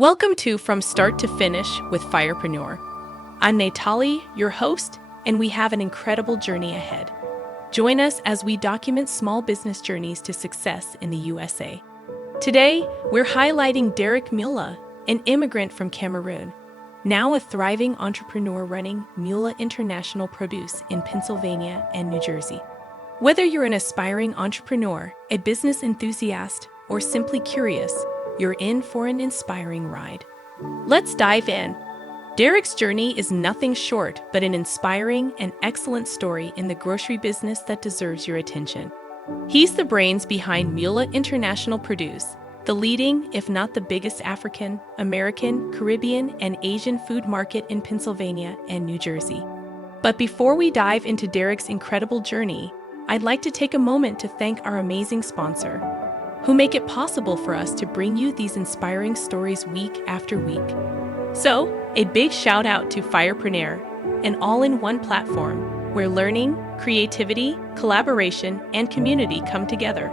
Welcome to From Start to Finish with Firepreneur. I'm Natali, your host, and we have an incredible journey ahead. Join us as we document small business journeys to success in the USA. Today, we're highlighting Derek Muella, an immigrant from Cameroon, now a thriving entrepreneur running Muella International Produce in Pennsylvania and New Jersey. Whether you're an aspiring entrepreneur, a business enthusiast, or simply curious, you're in for an inspiring ride. Let's dive in. Derek's journey is nothing short but an inspiring and excellent story in the grocery business that deserves your attention. He's the brains behind Muella International Produce, the leading, if not the biggest African, American, Caribbean, and Asian food market in Pennsylvania and New Jersey. But before we dive into Derek's incredible journey, I'd like to take a moment to thank our amazing sponsor, who make it possible for us to bring you these inspiring stories week after week. So, a big shout out to Fireprenair, an all-in-one platform where learning, creativity, collaboration, and community come together.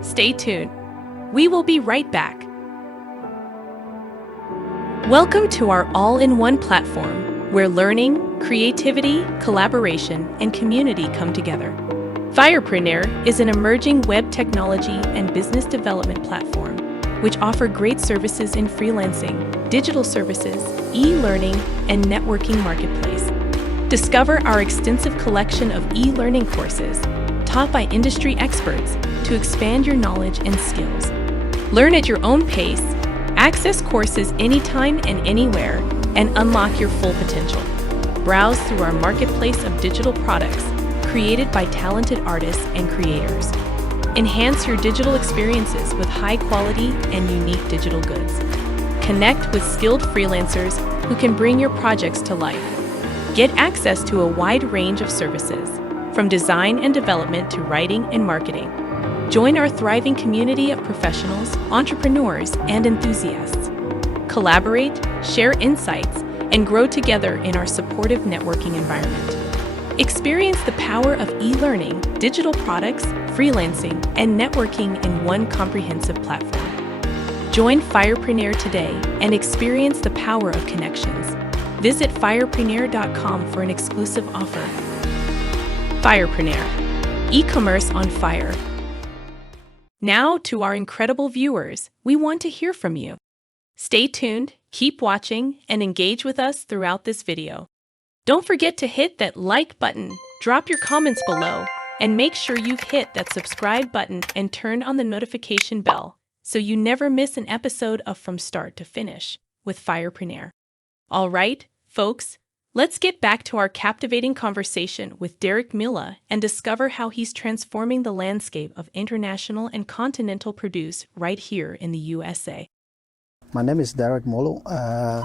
Stay tuned. We will be right back. Welcome to our all-in-one platform where learning, creativity, collaboration, and community come together. Fireprenair is an emerging web technology and business development platform which offer great services in freelancing, digital services, e-learning, and networking marketplace. Discover our extensive collection of e-learning courses taught by industry experts to expand your knowledge and skills. Learn at your own pace, access courses anytime and anywhere, and unlock your full potential. Browse through our marketplace of digital products created by talented artists and creators. Enhance your digital experiences with high quality and unique digital goods. Connect with skilled freelancers who can bring your projects to life. Get access to a wide range of services, from design and development to writing and marketing. Join our thriving community of professionals, entrepreneurs, and enthusiasts. Collaborate, share insights, and grow together in our supportive networking environment. Experience the power of e-learning, digital products, freelancing, and networking in one comprehensive platform. Join Fireprenair today and experience the power of connections. Visit fireprenair.com for an exclusive offer. Fireprenair, e-commerce on fire. Now to our incredible viewers, we want to hear from you. Stay tuned, keep watching, and engage with us throughout this video. Don't forget to hit that like button, drop your comments below, and make sure you've hit that subscribe button and turned on the notification bell so you never miss an episode of From Start to Finish with Fireprenair. All right, folks, let's get back to our captivating conversation with Derek Muella and discover how he's transforming the landscape of international and continental produce right here in the USA. My name is Derek Muella.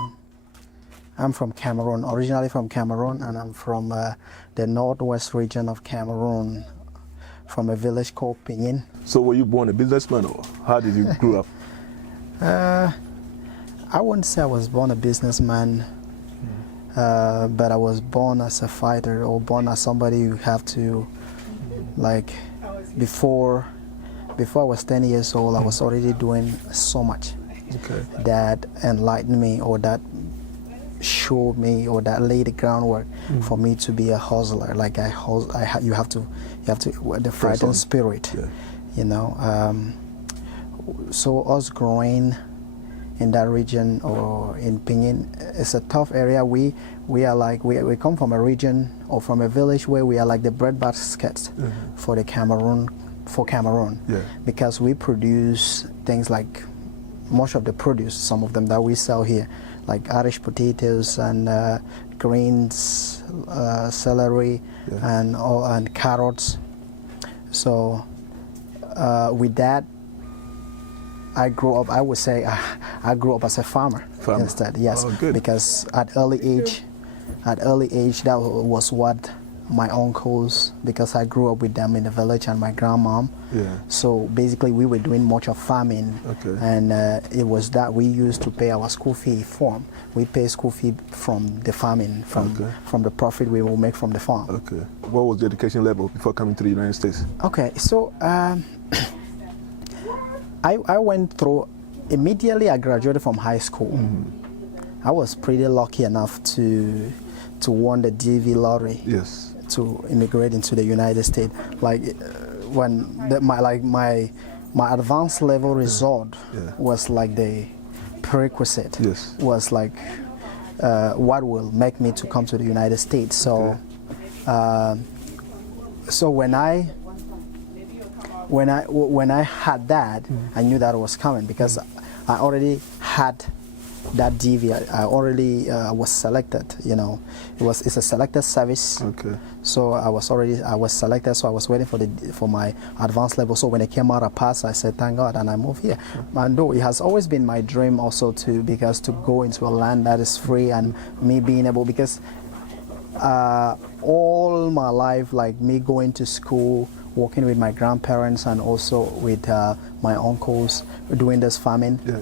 I'm from Cameroon, originally from Cameroon, and I'm from the northwest region of Cameroon, from a village called Pinyin. So were you born a businessman, or how did you grow up? I wouldn't say I was born a businessman, but I was born as a fighter, or born as somebody who have to, like, before I was 10 years old, I was already doing so much that enlightened me, or that showed me, or that laid the groundwork for me to be a hustler. Like you have to the fighting spirit, you know. So us growing in that region, or in Pinyin, it's a tough area. We are like we come from a region, or from a village where we are like the breadbaskets for Cameroon, because we produce things like most of the produce, some of them that we sell here, like Irish potatoes and greens, celery, and carrots. So with that, I grew up. I would say I grew up as a farmer. Instead. Yes, because at early age, that was what my uncles, because I grew up with them in the village, and my grandmom. So basically we were doing much of farming, and it was that we used to pay our school fee from. We pay school fee from the farming, from the profit we will make from the farm. What was the education level before coming to the United States? So I went through immediately I graduated from high school. I was pretty lucky enough to win the DV lottery. Yes. To immigrate into the United States. Like when my advanced level result was like the prerequisite. Yes. Was like what will make me to come to the United States. So so when I had that, I knew that it was coming because I already had that DV. I already was selected. You know, it's a selected service. Okay. So I was selected. So I was waiting for my advanced level. So when it came out, I passed. I said, thank God, and I moved here. And though it has always been my dream also to go into a land that is free, and me being able, because all my life, like me going to school, working with my grandparents and also with my uncles doing this farming. Yeah.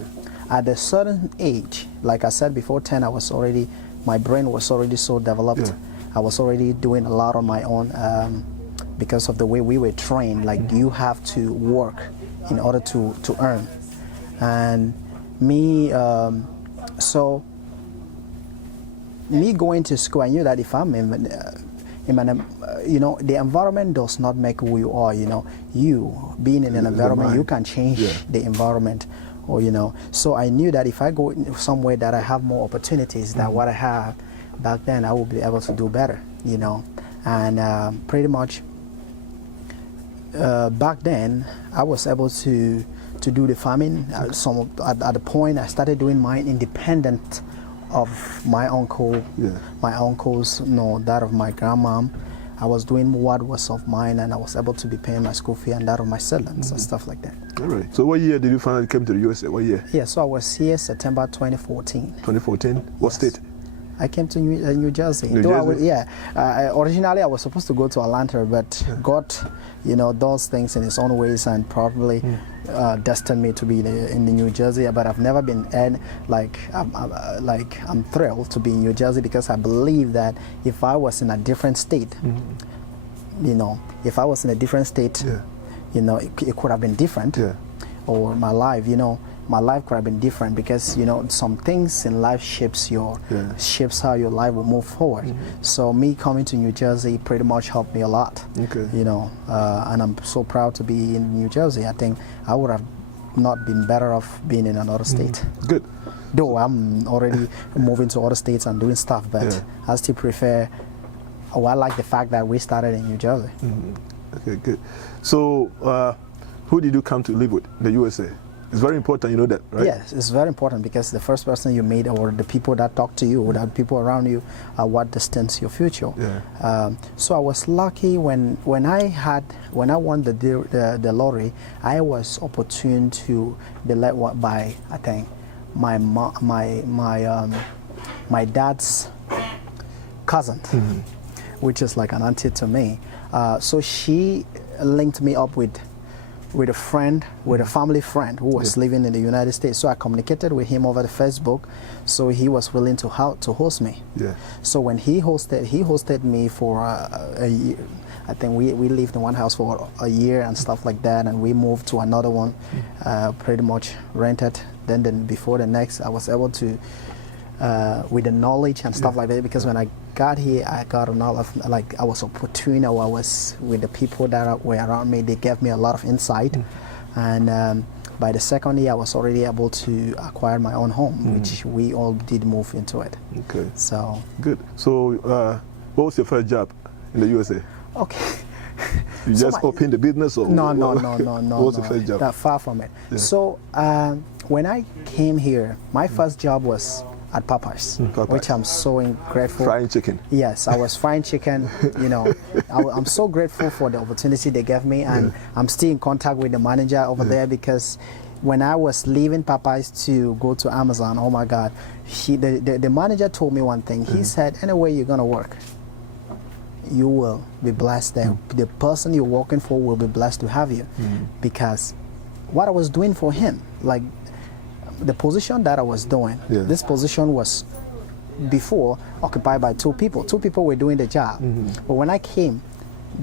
At a certain age, like I said before, 10, my brain was already so developed. Yeah. I was already doing a lot on my own because of the way we were trained. Like you have to work in order to earn. And me, so me going to school, I knew that if I'm you know, the environment does not make who you are. You know, you being in an environment, you can change the environment. Or, you know, so I knew that if I go somewhere that I have more opportunities than what I have back then, I will be able to do better, you know. And pretty much back then, I was able to do the farming. At the point, I started doing mine independent of my uncle, my uncles, no, that of my grandmom. I was doing what was of mine, and I was able to be paying my school fee and that of my siblings and stuff like that. All right. So what year did you finally come to the USA? What year? Yeah, so I was here September 2014. 2014? What state? I came to New Jersey. New Jersey? Originally I was supposed to go to Atlanta, but God, you know, does things in His own ways, and probably destined me to be in the New Jersey. But I've never been I'm thrilled to be in New Jersey because I believe that if I was in a different state, you know, if I was in a different state, you know, it could have been different, or my life, you know. My life could have been different because, you know, some things in life shapes how your life will move forward. So me coming to New Jersey pretty much helped me a lot. Okay. You know, and I'm so proud to be in New Jersey. I think I would have not been better off being in another state. Good. Though I'm already moving to other states and doing stuff, but I still prefer. Oh, I like the fact that we started in New Jersey. Okay, good. So, who did you come to live with in the USA? It's very important, you know that, right? Yes, it's very important because the first person you meet or the people that talk to you or the people around you are what destines your future. So I was lucky when I won the lottery, I was opportune to be led by, I think, my dad's cousin, which is like an auntie to me. So she linked me up with a friend, with a family friend who was living in the United States. So I communicated with him over the Facebook. So he was willing to host me. So when he hosted me for a year. I think we lived in one house for a year and stuff like that, and we moved to another one, pretty much rented. Then before the next, I was able to, with the knowledge and stuff like that, because when I got here, I got a lot of, like, I was opportune, or I was with the people that were around me. They gave me a lot of insight, and by the second year, I was already able to acquire my own home, which we all did move into it. Okay. So good. So what was your first job in the USA? Okay. You just opened the business, or no. What was the first job? Not far from it. So when I came here, my first job was at Popeyes, which I'm so grateful. Frying chicken. Yes, I was frying chicken. You know, I'm so grateful for the opportunity they gave me, and I'm still in contact with the manager over there, because when I was leaving Popeyes to go to Amazon, oh my God, the manager told me one thing. He said, anywhere you're gonna work, you will be blessed there. The person you're working for will be blessed to have you, because what I was doing for him, like, the position that I was doing, this position was before occupied by two people. Two people were doing the job. But when I came,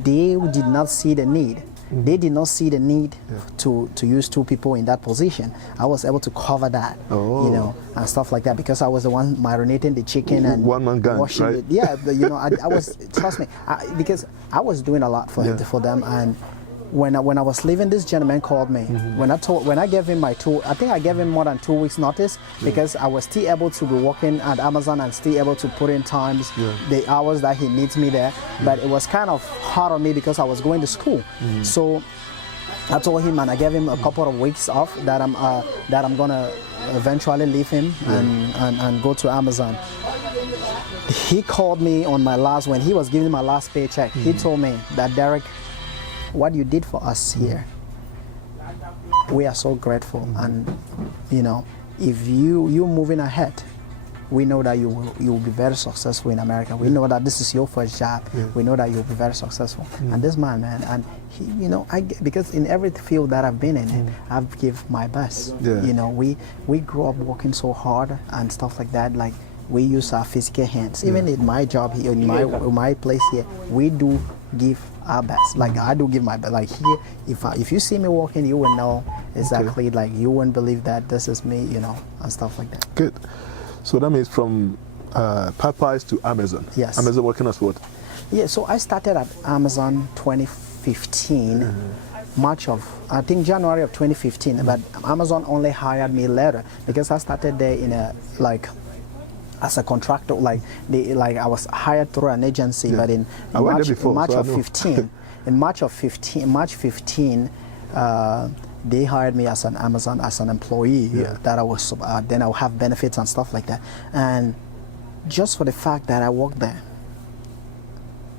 they did not see the need. They did not see the need to use 2 people in that position. I was able to cover that, you know, and stuff like that, because I was the one marinating the chicken and one-man gang, washing right? it. Yeah, but, you know, I was, trust me, because I was doing a lot for them. And when I was leaving, this gentleman called me. When I gave him my 2, I think I gave him more than 2 weeks notice, because I was still able to be working at Amazon and still able to put in times the hours that he needs me there. But it was kind of hard on me because I was going to school. So I told him, and I gave him a couple of weeks off, that I'm gonna eventually leave him and go to Amazon. He called me on my last, when he was giving my last paycheck. He told me that, Derek, what you did for us here, we are so grateful. And you know, if you're moving ahead, we know that you will be very successful in America. We know that this is your first job. We know that you'll be very successful. And this man, and he, you know, because in every field that I've been in, I've give my best. You know, we grew up working so hard and stuff like that. Like, we use our physical hands. Even in my job here, in my place here, we do give our best. Like, I do give my best. Like here, if you see me walking, you will know exactly. Like, you wouldn't believe that this is me, you know, and stuff like that. Good. So that means from Popeyes to Amazon. Yes. Amazon working as what? Yeah. So I started at Amazon 2015. March of, I think January of 2015. But Amazon only hired me later, because I started there in a, like, as a contractor, like I was hired through an agency. But in March of 15, they hired me as an Amazon, as an employee. That I was then I'll have benefits and stuff like that. And just for the fact that I worked there,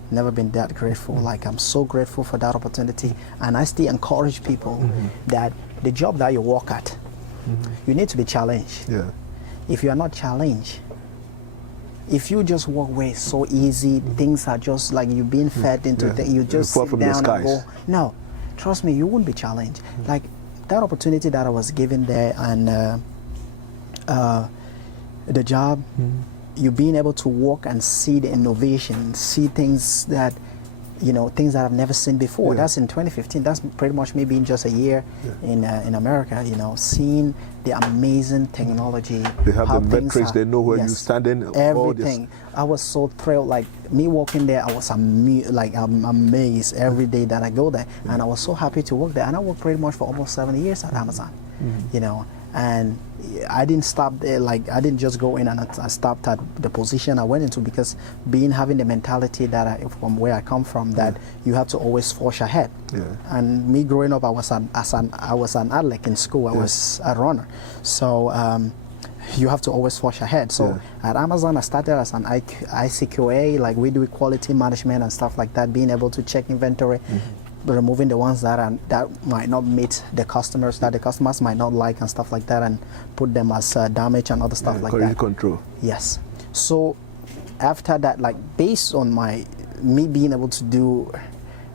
never been that grateful. Like, I'm so grateful for that opportunity. And I still encourage people that the job that you work at, you need to be challenged. If you are not challenged, if you just walk away so easy, things are just like you're being fed into things, you just sit down and go. No, trust me, you won't be challenged. Like, that opportunity that I was given there, and the job, you being able to walk and see the innovation, see things that, you know, things that I've never seen before. That's in 2015. That's pretty much me being just a year in America, you know, seeing the amazing technology. They have the metrics, they know where you stand in. Everything. I was so thrilled. Like, me walking there, I was I'm amazed every day that I go there. And I was so happy to work there. And I worked pretty much for almost 7 years at Amazon, you know. And I didn't stop there. Like, I didn't just go in and I stopped at the position I went into, because having the mentality that from where I come from, that you have to always forge ahead. And me growing up, I was an athlete in school. I was a runner. So you have to always forge ahead. So at Amazon, I started as an ICQA. Like, we do quality management and stuff like that, being able to check inventory, removing the ones that might not meet the customers, that the customers might not like and stuff like that, and put them as damage and other stuff like that. Control. Yes. So after that, like, based on me being able to do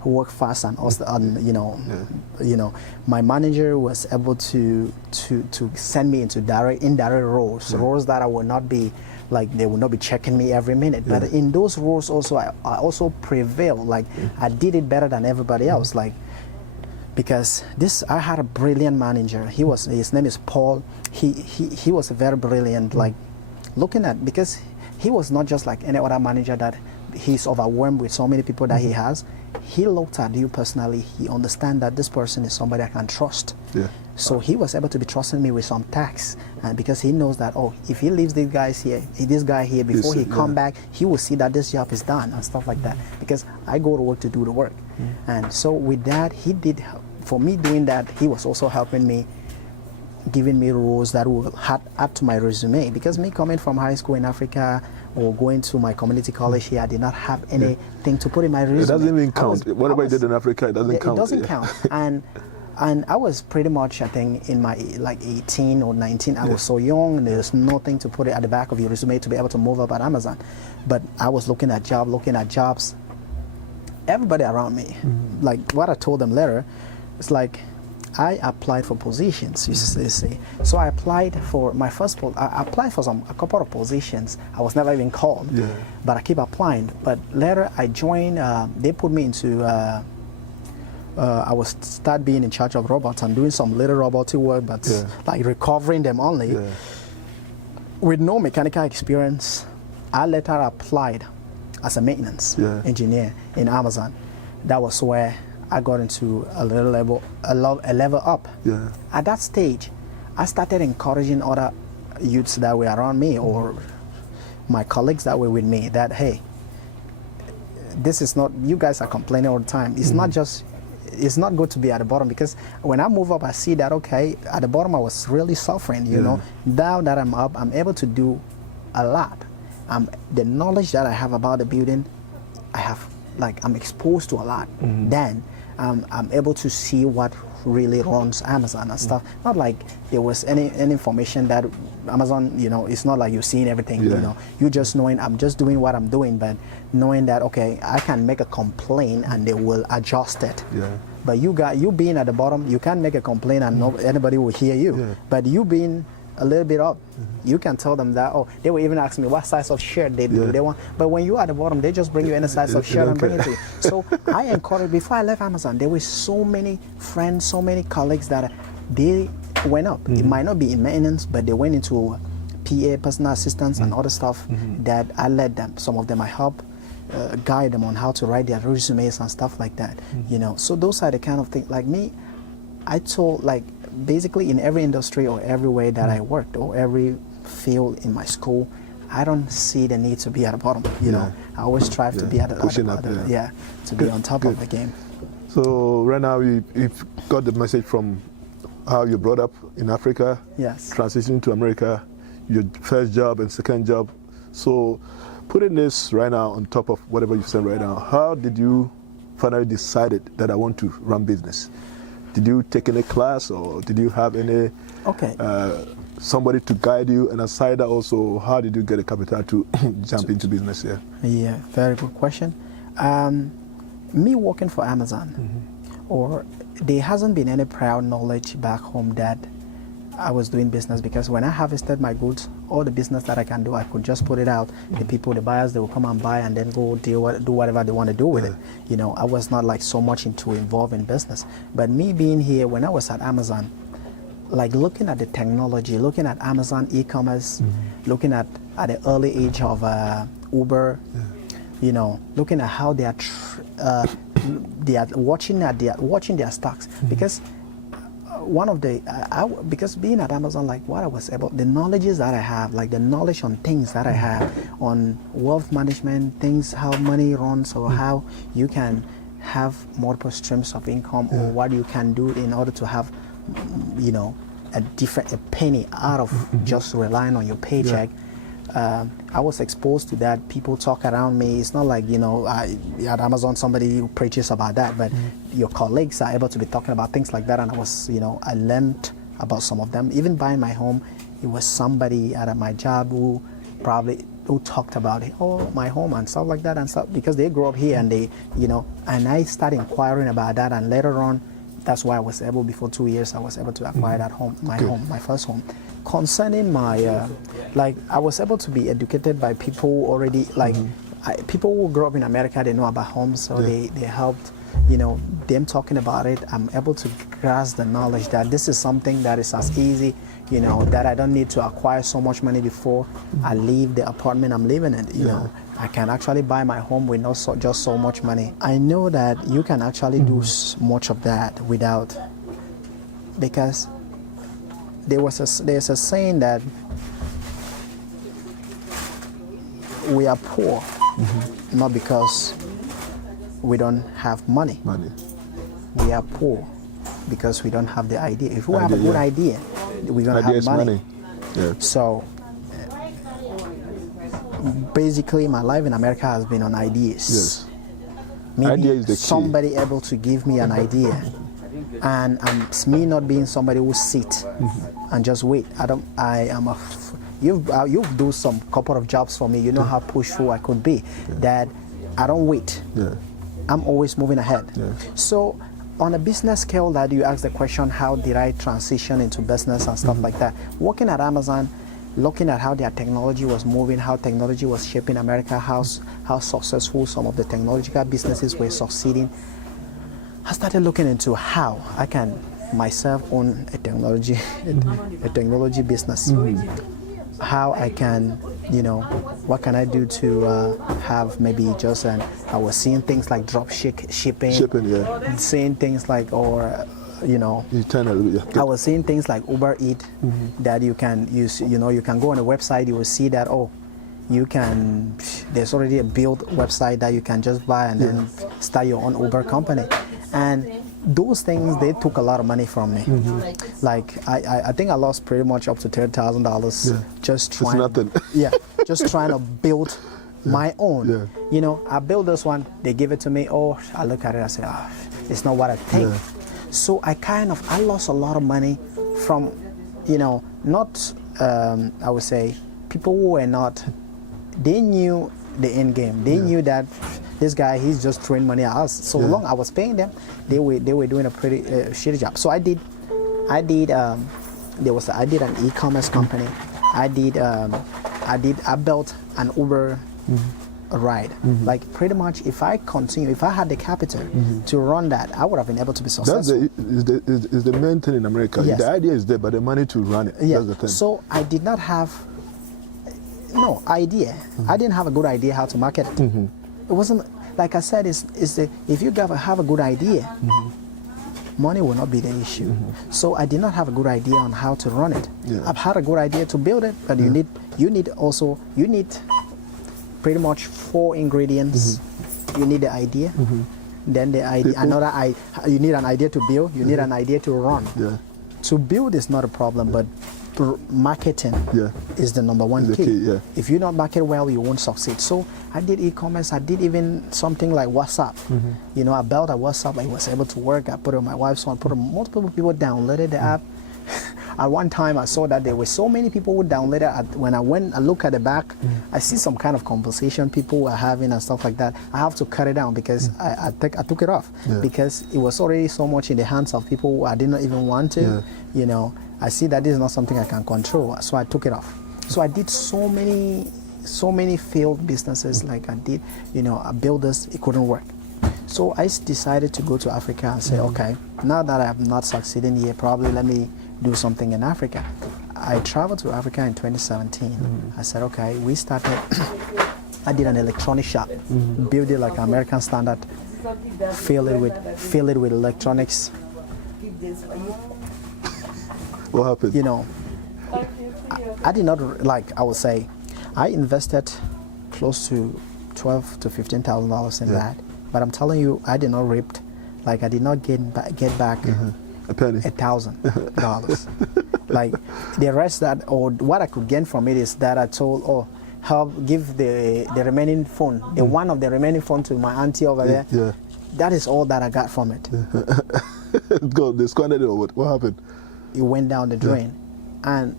work fast and also, you know, my manager was able to send me into indirect roles that I will not be, like, they will not be checking me every minute. But in those roles also, I also prevailed. Like, I did it better than everybody else. Like, because I had a brilliant manager. His name is Paul. He was very brilliant. Like, looking at, because he was not just like any other manager that he's overwhelmed with so many people that he has. He looked at you personally. He understands that this person is somebody I can trust. So he was able to be trusting me with some tasks, and because he knows that, oh, if he leaves this guy here before he come back, he will see that this job is done and stuff like that. Because I go to work to do the work, and so with that, he did. For me doing that, he was also helping me, giving me roles that will add to my resume. Because me coming from high school in Africa or going to my community college here, I did not have anything to put in my resume. It doesn't even count. Whatever you did in Africa, it doesn't count. It doesn't count. And I was pretty much, I think, in my like 18 or 19, I was so young, and there's nothing to put it at the back of your resume to be able to move up at Amazon. But I was looking at jobs. Everybody around me, like what I told them later, it's like, I applied for positions, you see. So I applied for my first I applied for a couple of positions. I was never even called, but I keep applying. But later I joined, they put me into I was start being in charge of robots and doing some little robotic work, but like recovering them only. Yeah. With no mechanical experience, I later applied as a maintenance engineer in Amazon. That was where I got into a level up. Yeah. At that stage, I started encouraging other youths that were around me or my colleagues that were with me that, hey, this is not, you guys are complaining all the time. It's not just, it's not good to be at the bottom, because when I move up, I see that, okay, at the bottom I was really suffering, you know. Now that I'm up, I'm able to do a lot. The knowledge that I have about the building, I have, like, I'm exposed to a lot. Then I'm able to see what really runs Amazon and stuff. Not like there was any information that Amazon, you know, it's not like you're seeing everything, you know. You just knowing I'm just doing what I'm doing, but knowing that, okay, I can make a complaint and they will adjust it. But you being at the bottom, you can't make a complaint and anybody will hear you. But you being a little bit up, you can tell them that, oh, they will even ask me what size of shirt they want. But when you're at the bottom, they just bring you any size of shirt and bring it to you. So I encouraged, before I left Amazon, there were so many friends, so many colleagues that they went up. It might not be in maintenance, but they went into PA, personal assistants and other stuff that I led them. Some of them I helped guide them on how to write their resumes and stuff like that, you know. So those are the kind of things, like me, I told, like, basically in every industry or every way that I worked or every field in my school, I don't see the need to be at the bottom, you know. I always strive to be at the top, to be on top of the game. So right now you've got the message from how you brought up in Africa, transitioning to America, your first job and second job. So putting this right now on top of whatever you've said right now, how did you finally decided that I want to run business? Did you take any class, or did you have any somebody to guide you? And aside that also, how did you get the capital to jump into business here? Yeah, very good question. Me working for Amazon, or there hasn't been any prior knowledge back home that I was doing business, because when I harvested my goods, all the business that I can do, I could just put it out. The people, the buyers, they will come and buy and then go do whatever they want to do with it. You know, I was not like so much involved in business. But me being here, when I was at Amazon, like looking at the technology, looking at Amazon e-commerce, looking at the early age of Uber, you know, looking at how they are watching their stocks, because one of the because being at Amazon, like what I was able, the knowledges that I have, like the knowledge on things that I have on wealth management, things, how money runs, or how you can have multiple streams of income, or what you can do in order to have, you know, a penny out of just relying on your paycheck. I was exposed to that. People talk around me. It's not like, you know, at Amazon somebody preaches about that, but your colleagues are able to be talking about things like that. And I was, you know, I learned about some of them. Even buying my home, it was somebody at my job who talked about it, oh, my home and stuff like that and stuff, because they grew up here and they, you know, and I started inquiring about that, and later on, that's why I was able, before 2 years, I was able to acquire that home, my first home. Concerning my, like, I was able to be educated by people already, like, people who grew up in America, they know about homes, so they helped, you know, them talking about it. I'm able to grasp the knowledge that this is something that is as easy, you know, that I don't need to acquire so much money before I leave the apartment I'm living in, you know. I can actually buy my home with not just so much money. I know that you can actually do much of that without, because there's a saying that we are poor, not because we don't have money. We are poor because we don't have the idea. If we have a good idea, we're going to have money. So basically my life in America has been on ideas. Maybe idea is the key. Somebody able to give me an idea, and me not being somebody who sit and just wait. You've do some couple of jobs for me. You know how pushful I could be. That I don't wait. I'm always moving ahead. So on a business scale, that you ask the question, how did I transition into business and stuff like that? Working at Amazon, looking at how their technology was moving, how technology was shaping America, how successful some of the technological businesses were succeeding, I started looking into how I can myself own a technology business. How I can, you know, what can I do to have maybe just I was seeing things like shipping, seeing things like, or you know, I was seeing things like Uber Eat that you can use. You know, you can go on a website, you will see that, oh, you can, there's already a built website that you can just buy and then start your own Uber company. And those things, they took a lot of money from me. Like I think I lost pretty much up to $30,000 just trying. It's nothing. Just trying to build my own. You know, I built this one, they give it to me. Oh, I look at it, I say, it's not what I think. So I lost a lot of money from, you know, not I would say people who were not. They knew the end game. They knew that this guy, he's just throwing money at us. So long I was paying them, they were doing a pretty shitty job. So I did an e-commerce company. I built an Uber ride. Like pretty much, if I had the capital to run that, I would have been able to be successful. That's the main thing in America. Yes. The idea is there, but the money to run it. That's the thing. So I did not have idea. I didn't have a good idea how to market it. It wasn't, like I said, if you have a good idea, money will not be the issue. So I did not have a good idea on how to run it. I've had a good idea to build it, but you need pretty much 4 ingredients. You need the idea, then the idea, you need an idea to build, you need an idea to run. To build is not a problem, but marketing is the number one key. If you don't market well, you won't succeed. So I did e-commerce. I did even something like WhatsApp. You know, I built a WhatsApp. I was able to work. I put it on my wife's phone. Multiple people downloaded the app. At one time, I saw that there were so many people who downloaded it. When I went and look at the back, I see some kind of conversation people were having and stuff like that. I have to cut it down because I took it off because it was already so much in the hands of people who I did not even want to. You know, I see that this is not something I can control, so I took it off. So I did so many failed businesses. Like I did, you know, I built this, it couldn't work. So I decided to go to Africa and say, okay, now that I'm not succeeding here, probably let me do something in Africa. I traveled to Africa in 2017. I said, okay, we started, I did an electronic shop, build it like American standard, fill it with electronics. What happened? You know, I did not, like I would say, I invested close to $12,000 to $15,000 in that. But I'm telling you, I did not reap, like I did not get back a penny, $1,000. Like the rest or what I could gain from it is that I told, give the remaining phone, one of the remaining phone to my auntie over there. That is all that I got from it. They squandered it or what? What happened? It went down the drain. And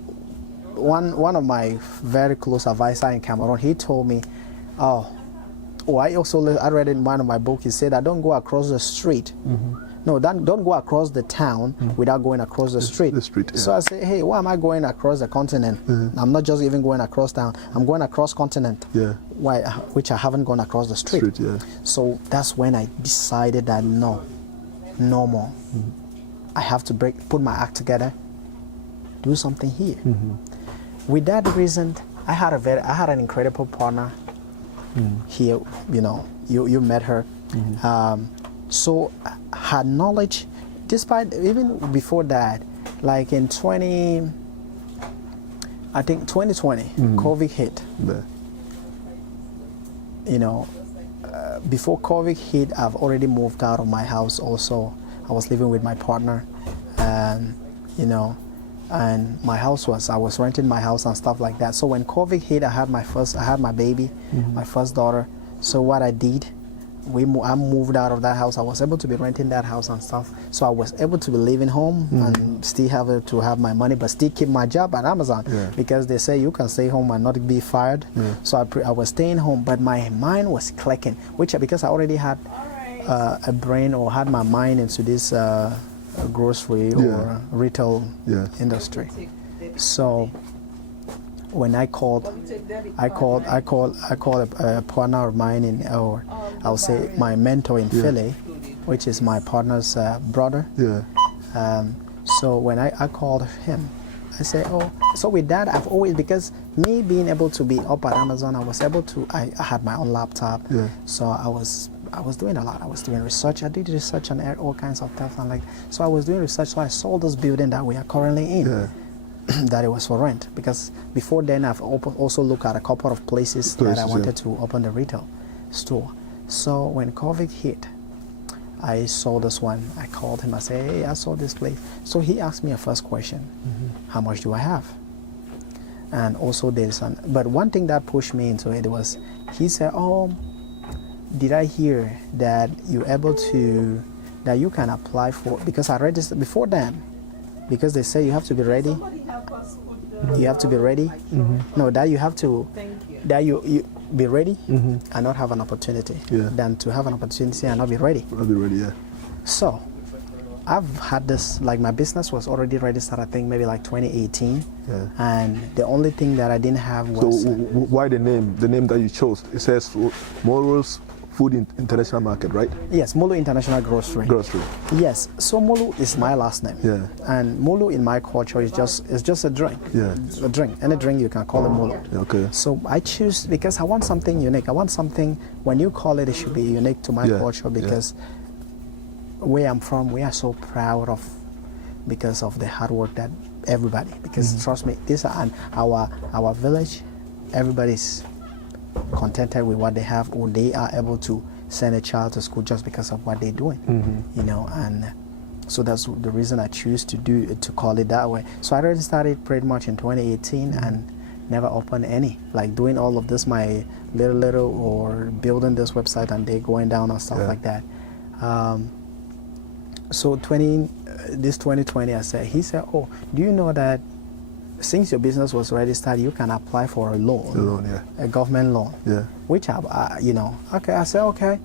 one of my very close advisors in Cameroon, he told me, I read in one of my books, he said, I don't go across the street. No, don't go across the town without going across the street. So I say, hey, why am I going across the continent? I'm not just even going across town, I'm going across continent, which I haven't gone across the street. So that's when I decided that no more. I have to put my act together, do something here. With that reason, I had an incredible partner here. You know, you met her. So her knowledge, despite even before that, like in 2020, COVID hit. You know, before COVID hit, I've already moved out of my house also. I was living with my partner, you know, and I was renting my house and stuff like that. So when COVID hit, I had my baby, my first daughter. So what I did, I moved out of that house. I was able to be renting that house and stuff. So I was able to be living home and still have my money, but still keep my job at Amazon because they say you can stay home and not be fired. So I was staying home, but my mind was clicking, because I already had a brain or had my mind into this grocery or retail industry. So when I called a partner of mine I'll say my mentor in Philly, which is my partner's brother. Yeah. So when I called him, I said, oh, so with that, I've always, because me being able to be up at Amazon, I was able to, I had my own laptop. Yeah. So I was doing a lot. I was doing research. I did research on all kinds of stuff. And so I was doing research. So I saw this building that we are currently in, Yeah. that it was for rent. Because before then, I've also looked at a couple of places that I wanted to open the retail store. So when COVID hit, I saw this one. I called him. I said, hey, I saw this place. So he asked me a first question. How much do I have? And also but one thing that pushed me into it was, he said, oh, did I hear that you can apply for, because I registered before then, because they say you have to be ready. You have to be ready. No, that you have to, that you be ready and not have an opportunity than to have an opportunity and not be ready. Not be ready, yeah. So I've had this, like my business was already registered, I think maybe like 2018. Yeah. And the only thing that I didn't have was... So why the name? The name that you chose, it says Muluh's Food International Market, right? Yes, Muluh International Grocery. Grocery. Yes, so Muluh is my last name. Yeah. And Muluh in my culture is just a drink. Yeah. A drink. Any drink you can call it Muluh. Okay. So I choose, because I want something unique. I want something, when you call it, it should be unique to my culture, because where I'm from, we are so proud of, because of the hard work that everybody, because trust me, this our village, everybody's contented with what they have, or they are able to send a child to school just because of what they're doing, you know. And so that's the reason I choose to call it that way. So I already started pretty much in 2018 and never opened any, like doing all of this, my little or building this website and they going down and stuff like that. So 2020, he said, oh, do you know that since your business was registered, you can apply for a loan, a government loan, which you know, okay. I said, okay.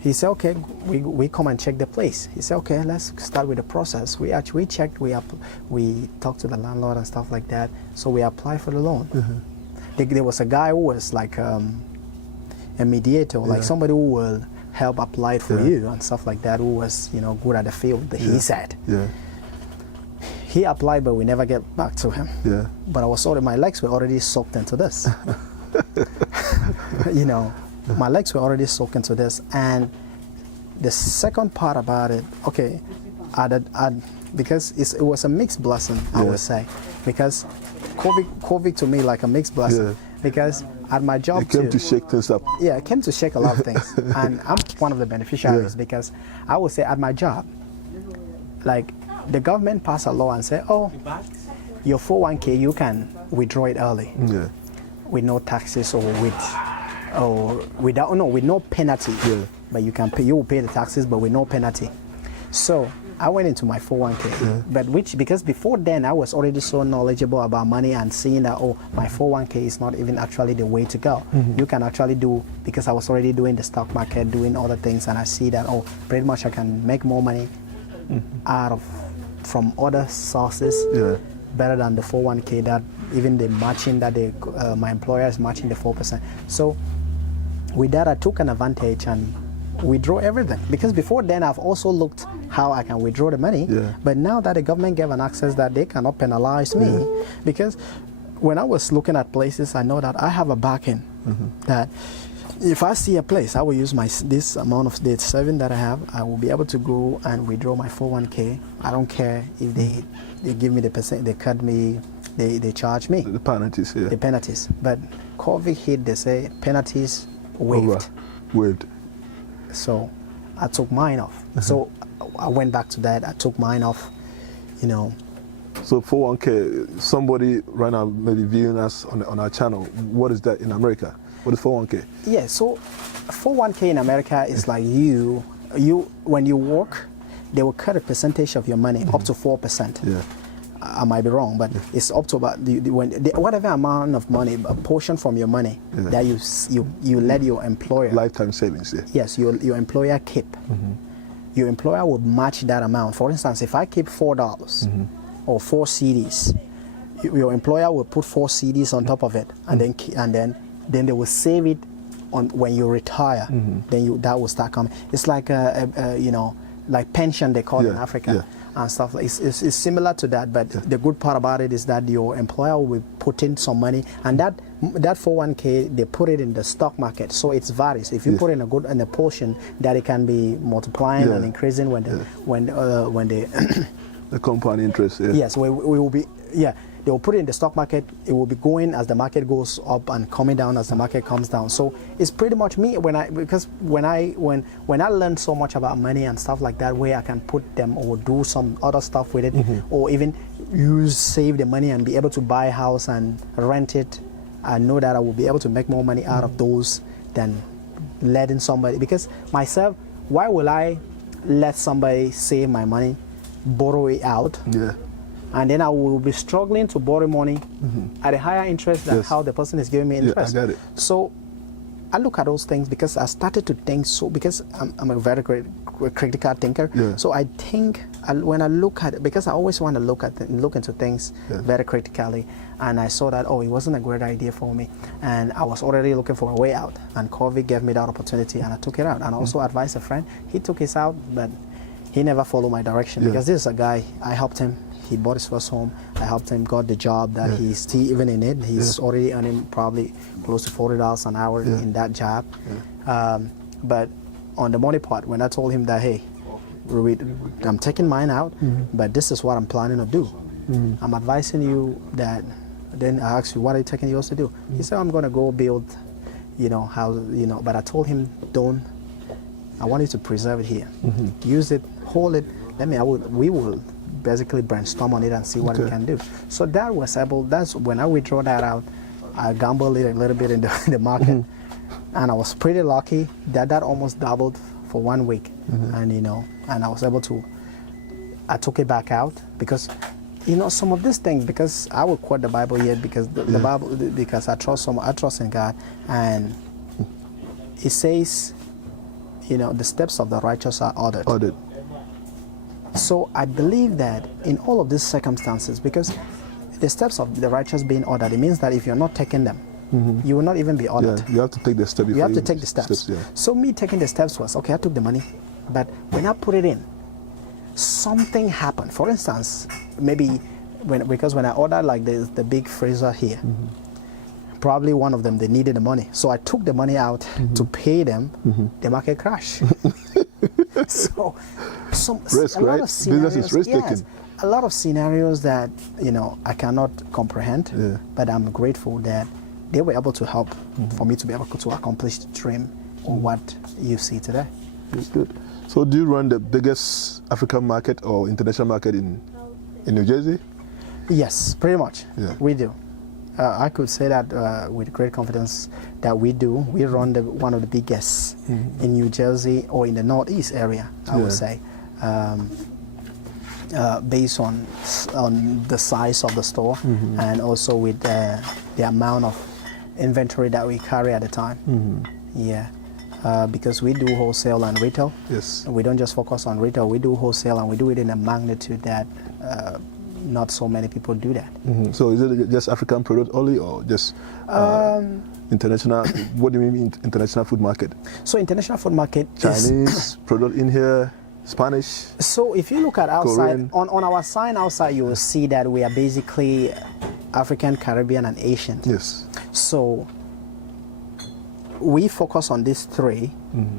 He said, okay, we come and check the place. He said, okay, let's start with the process. We actually checked, we talked to the landlord and stuff like that. So we applied for the loan. There was a guy who was like a mediator, like somebody who will help apply it for you and stuff like that, who was, you know, good at the field, he said. He applied, but we never get back to him. But I was sorry, my legs were already soaked into this. You know, my legs were already soaked into this. And the second part about it, okay, because it was a mixed blessing, I would say, because COVID to me like a mixed blessing, because at my job it came to shake things up. Yeah, it came to shake a lot of things, and I'm one of the beneficiaries, because I would say at my job, like the government passed a law and said, oh, your 401k, you can withdraw it early with no taxes or with no penalty. But you will pay the taxes, but with no penalty. So I went into my 401k, but because before then I was already so knowledgeable about money and seeing that, oh, my 401k is not even actually the way to go. You can actually do, because I was already doing the stock market, doing other things, and I see that, oh, pretty much I can make more money from other sources better than the 401k, that even the matching that my employer is matching the 4%. So with that, I took an advantage and withdraw everything, because before then I've also looked how I can withdraw the money, but now that the government gave an access that they cannot penalize me, because when I was looking at places, I know that I have a backing that if I see a place, I will use this amount of the saving that I have, I will be able to go and withdraw my 401k. I don't care if they give me the percent, they cut me, they charge me the penalties. The penalties. But COVID hit, they say penalties waived. So I took mine off. So I went back to that. I took mine off, you know. So 401k, somebody right now maybe viewing us on our channel, what is that in America? What is 401k? Yeah, so 401k in America is like you when you work, they will cut a percentage of your money, up to 4%. I might be wrong, but it's up to about whatever amount of money, a portion from your money that you let your employer, lifetime savings. Yes, your employer keep. Your employer will match that amount. For instance, if I keep $4 or 4 CDs, your employer will put 4 CDs on top of it, and then they will save it when you retire, then that will start coming. It's like like pension they call it in Africa and stuff. It's similar to that, but the good part about it is that your employer will put in some money, and that 401k they put it in the stock market, so it's varies. If you put in a portion, that it can be multiplying and increasing when the compound interest. Yes, we will be they will put it in the stock market. It will be going as the market goes up and coming down as the market comes down. So it's pretty much me when I learned so much about money and stuff like that, where I can put them or do some other stuff with it, or even save the money and be able to buy a house and rent it. I know that I will be able to make more money out of those than letting somebody. Because myself, why will I let somebody save my money, borrow it out? And then I will be struggling to borrow money at a higher interest than how the person is giving me interest. I got it. So I look at those things because I started to think because I'm a very critical thinker. So I think when I look at it, because I always want to look into things very critically, and I saw that it wasn't a great idea for me, and I was already looking for a way out, and COVID gave me that opportunity, and I took it out. And I also advised a friend. He took his out, but he never followed my direction because this is a guy. I helped him. He bought his first home. I helped him, got the job that he's still even in it. He's already earning probably close to $40 an hour in that job. But on the money part, when I told him that, hey, I'm taking mine out, but this is what I'm planning to do. I'm advising you that. Then I asked you, what are you taking yours to do? He said, I'm going to go build, house, But I told him, don't. I want you to preserve it here. Use it, hold it. We will basically brainstorm on it and see what we can do. So that's when I withdraw that out, I gambled a little bit in the market, and I was pretty lucky that almost doubled for 1 week. And and I was able to, I took it back out because some of these things, because I will quote the Bible here because the Bible, because I trust in God, and it says, the steps of the righteous are ordered. So I believe that in all of these circumstances, because the steps of the righteous being ordered, it means that if you're not taking them, you will not even be ordered. You have to take the step. You have to take the steps. So me taking the steps was, okay, I took the money, but when I put it in, something happened. For instance, maybe because when I ordered like the big freezer here, probably one of them, they needed the money. So I took the money out to pay them, the market crashed. So a lot of scenarios, a lot of scenarios that I cannot comprehend, but I'm grateful that they were able to help for me to be able to accomplish the dream or what you see today. That's good. So do you run the biggest African market or international market in New Jersey? Yes, pretty much. We do. I could say that with great confidence that we do. We run one of the biggest in New Jersey or in the Northeast area, I would say, based on the size of the store and also with the amount of inventory that we carry at the time. Because we do wholesale and retail. We don't just focus on retail. We do wholesale, and we do it in a magnitude that not so many people do that. So is it just African product only, or just international? What do you mean international food market? So international food market Chinese product in here, Spanish. So if you look at outside, Korean. on our sign outside, you will see that we are basically African, Caribbean, and Asian. So we focus on these three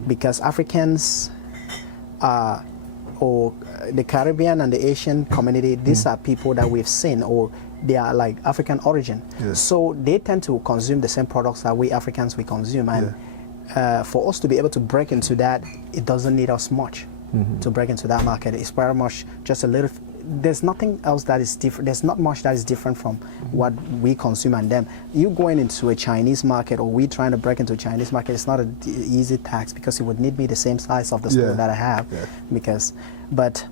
because Africans or the Caribbean and the Asian community, these are people that we've seen, or they are like African origin. So they tend to consume the same products that we Africans consume. And for us to be able to break into that, it doesn't need us much to break into that market. It's very much just a little. There's nothing else that is different. There's not much that is different from what we consume and them. You going into a Chinese market, or we trying to break into a Chinese market, it's not an easy task because it would need me the same size of the store that I have. But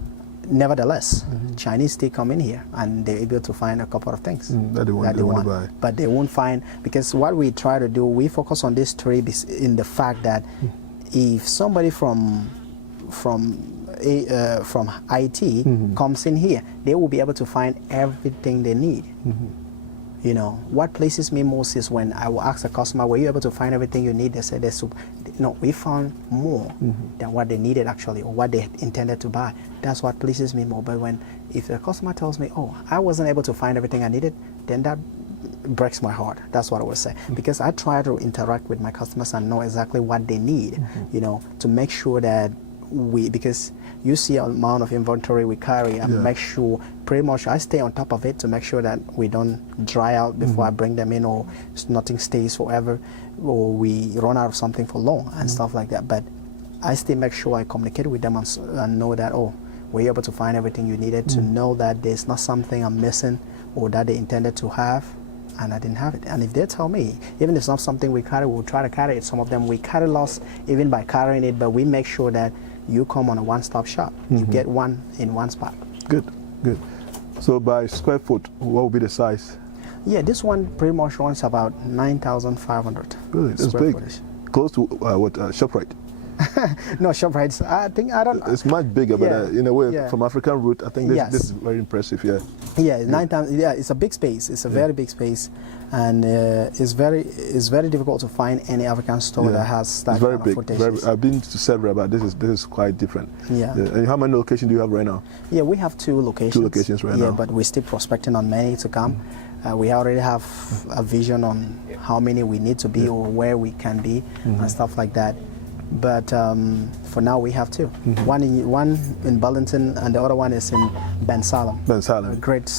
nevertheless, Chinese still come in here and they're able to find a couple of things that they want to buy. But they won't find, because what we try to do, we focus on this trade in the fact that if somebody from IT comes in here, they will be able to find everything they need. You know, what pleases me most is when I will ask a customer, were you able to find everything you need? They said, no, we found more than what they needed actually, or what they intended to buy. That's what pleases me more. But if the customer tells me, oh, I wasn't able to find everything I needed, then that breaks my heart. That's what I would say. Because I try to interact with my customers and know exactly what they need, you know, to make sure that because you see the amount of inventory we carry, and make sure pretty much I stay on top of it to make sure that we don't dry out before I bring them in, or nothing stays forever, or we run out of something for long and stuff like that. But I still make sure I communicate with them and know that, oh, were you able to find everything you needed, to know that there's not something I'm missing or that they intended to have and I didn't have it. And if they tell me, even if it's not something we carry, we'll try to carry it. Some of them we carry loss even by carrying it, but we make sure that you come on a one-stop shop. You get one in one spot. Good, good. So by square foot, what will be the size? Yeah, this one pretty much runs about 9,500. Really, that's big. Footage. Close to ShopRite. No, ShopRite. I don't. It's much bigger, but in a way, from African root, I think this is very impressive. Yeah. Yeah, 9,000. Yeah, it's a big space. It's a very big space, and it's very difficult to find any African store that has that very kind big. of footage. I've been to several, but this is quite different. Yeah. And how many locations do you have right now? Yeah, we have 2 locations. 2 locations right now. Yeah, but we're still prospecting on many to come. We already have a vision on how many we need to be or where we can be and stuff like that. But for now, we have 2. One in Burlington, and the other one is in Ben Salem. Ben Salem. A great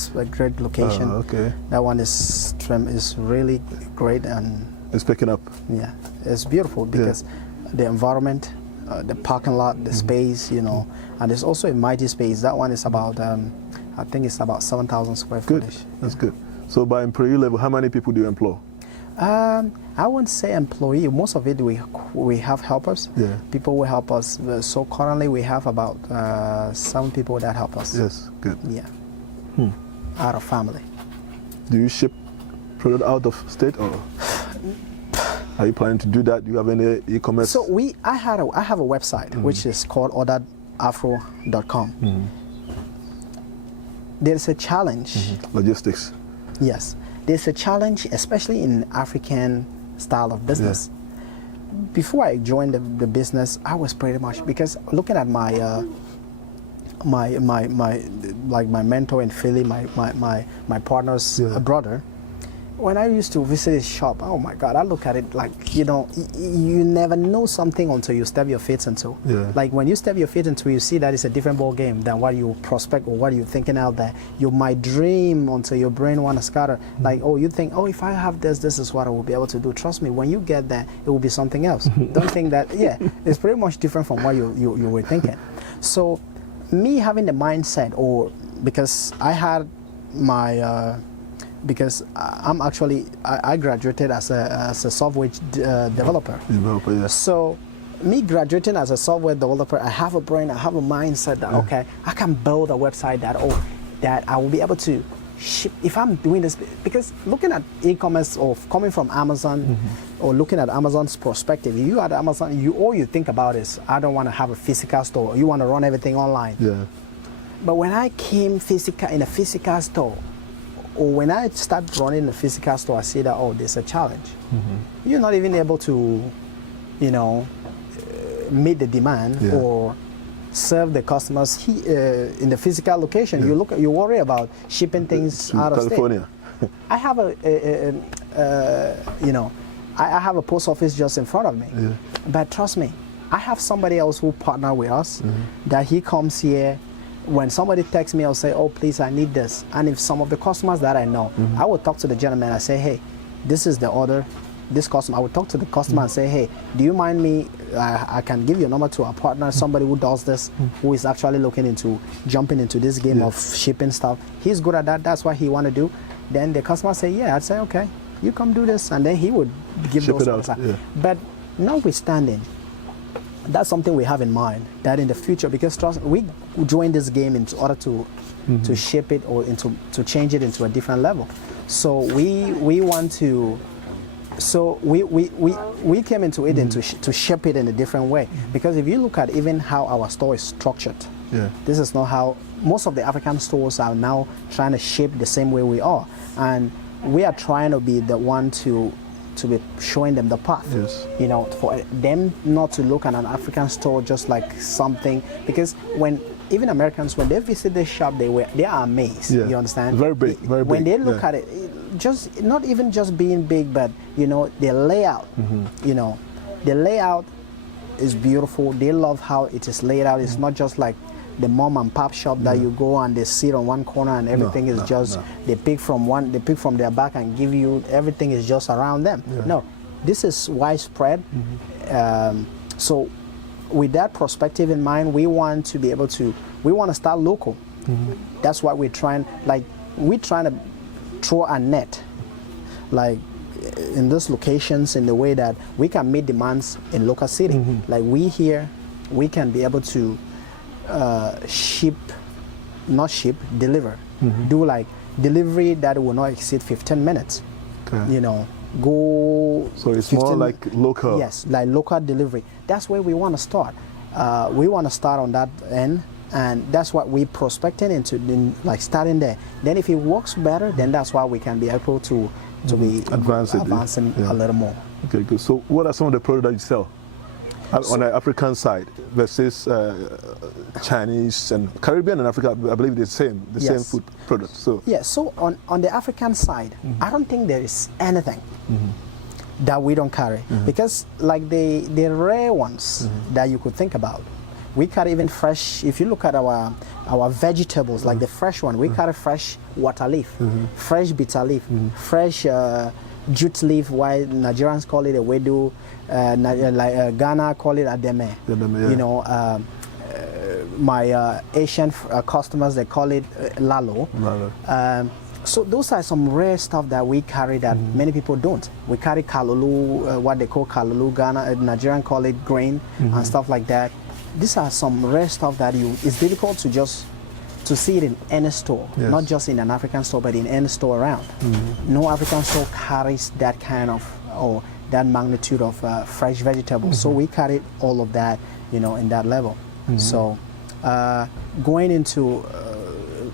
location. Okay. That one is really great, and it's picking up. Yeah, it's beautiful because the environment, the parking lot, the space, you know, and it's also a mighty space. That one is about, I think it's about 7,000 square feet. Good. That's good. So by employee level, how many people do you employ? I wouldn't say employee. Most of it we have helpers. Yeah. People will help us. So currently we have about 7 people that help us. Yes, good. Yeah. Out of family. Do you ship product out of state, or are you planning to do that? Do you have any e-commerce? So I have a website which is called orderedafro.com. There's a challenge. Logistics. Yes. There's a challenge, especially in African style of business. Before I joined the business, I was pretty much, because looking at my mentor in Philly, my partner's brother, when I used to visit his shop, oh my God, I look at it like, you know, you never know something until you step your feet into. Yeah. Like when you step your feet into, you see that it's a different ball game than what you prospect or what you're thinking out there. You might dream until your brain want to scatter. Like, oh, you think, oh, if I have this is what I will be able to do. Trust me, when you get there, it will be something else. Don't think that, it's pretty much different from what you were thinking. So me having the mindset, or because I had my, because I graduated as a software developer. So me graduating as a software developer, I have a brain, I have a mindset that okay, I can build a website that I will be able to ship if I'm doing this. Because looking at e-commerce or coming from Amazon, or looking at Amazon's perspective, if you at Amazon, all you think about is I don't want to have a physical store. You want to run everything online. Yeah. But when I came in a physical store, or when I start running a physical store, I see that, oh, there's a challenge. You're not even able to, you know, meet the demand or serve the customers in the physical location. You worry about shipping things out of California. State. I have I have a post office just in front of me. But trust me, I have somebody else who partner with us that he comes here. When somebody texts me, I'll say, oh, please, I need this. And if some of the customers that I know, I will talk to the gentleman. I say, hey, this is the order, this customer. I will talk to the customer and say, hey, do you mind me? I can give you a number to a partner, somebody who does this, who is actually looking into jumping into this game of shipping stuff. He's good at that. That's what he want to do. Then the customer say, yeah. I'd say, okay, you come do this. And then he would give those orders. But notwithstanding, that's something we have in mind, that in the future, because trust, we joined this game in order to shape it or to change it into a different level. So we want to, so we came into it and to shape it in a different way. Because if you look at even how our store is structured, this is not how most of the African stores are now trying to shape the same way we are. And we are trying to be the one to be showing them the path. Yes. You know, for them not to look at an African store just like something, because when even Americans, when they visit the shop, they are amazed. Yeah. You understand? Very big, very big. When they look at it, just not even just being big, but you know, the layout. You know, the layout is beautiful. They love how it is laid out. It's not just like the mom and pop shop that you go and they sit on one corner and everything is just they pick from their back and give you everything is just around them. No, this is widespread. So with that perspective in mind, we want to be able to start local. That's why we're trying to throw a net like in these locations in the way that we can meet demands in local city. Like we can be able to deliver. Do like delivery that will not exceed 15 minutes. Okay. You know, go. So it's more like local. Yes, like local delivery. That's where we want to start. We want to start on that end, and that's what we're prospecting into, like starting there. Then if it works better, then that's why we can be able to be advancing a little more. Okay, good. So what are some of the products that you sell? On the African side versus Chinese and Caribbean and Africa, I believe the same food products. So so on the African side, I don't think there is anything that we don't carry, because like the rare ones that you could think about, we carry even fresh. If you look at our vegetables, like the fresh one, we carry fresh water leaf, fresh bitter leaf, fresh jute leaf, why Nigerians call it a wedu, Ghana call it ademe. You know, my Asian customers, they call it lalo. So those are some rare stuff that we carry that many people don't. We carry kalulu, what they call kalulu, Ghana, Nigerian call it grain and stuff like that. These are some rare stuff that it's difficult to see it in any store, not just in an African store, but in any store around. No African store carries that kind of, or that magnitude of fresh vegetables. So we carry all of that, you know, in that level. So going into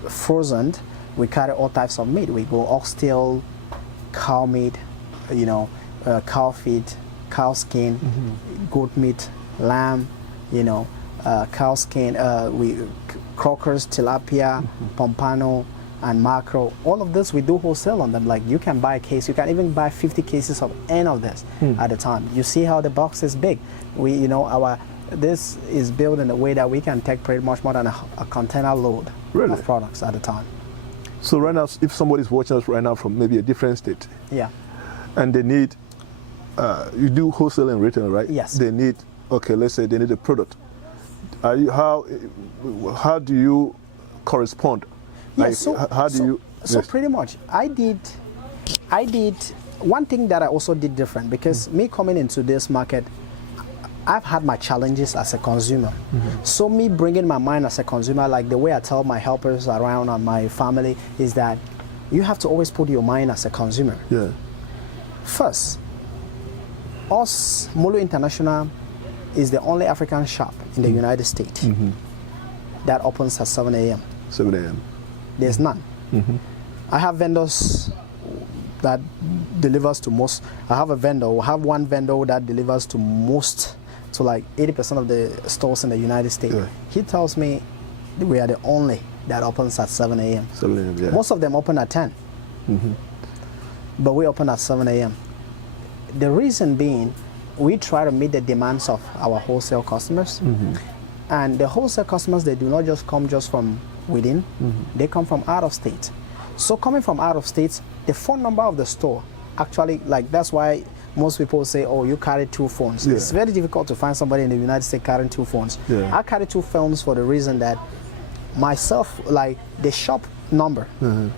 frozen, we carry all types of meat. We go oxtail, cow meat, you know, cow feet, cow skin, goat meat, lamb, you know, cow skin, croakers, tilapia, pompano, and mackerel. All of this we do wholesale on them. Like you can buy a case, you can even buy 50 cases of any of this at a time. You see how the box is big. You know, this is built in a way that we can take pretty much more than a container load of products at a time. So right now, if somebody's watching us right now from maybe a different state, and they need, you do wholesale and retail, right? Yes. They need, okay, let's say they need a product. How do you correspond? Like, how do you? So pretty much, I did one thing that I also did different, because me coming into this market, I've had my challenges as a consumer. So me bringing my mind as a consumer, like the way I tell my helpers around and my family, is that you have to always put your mind as a consumer. First, us, Muluh International is the only African shop in the United States that opens at 7 a.m. 7 a.m. There's none. I have vendors that delivers to most. I have one vendor that delivers to most, to like 80% of the stores in the United States. He tells me we are the only that opens at 7 a.m. 7 a.m., yeah. Most of them open at 10. But we open at 7 a.m. The reason being, we try to meet the demands of our wholesale customers. And the wholesale customers, they do not just come from within, they come from out of state. So coming from out of state, the phone number of the store, actually, like that's why most people say, oh, you carry 2 phones. It's very difficult to find somebody in the United States carrying 2 phones. I carry 2 phones for the reason that myself, like the shop number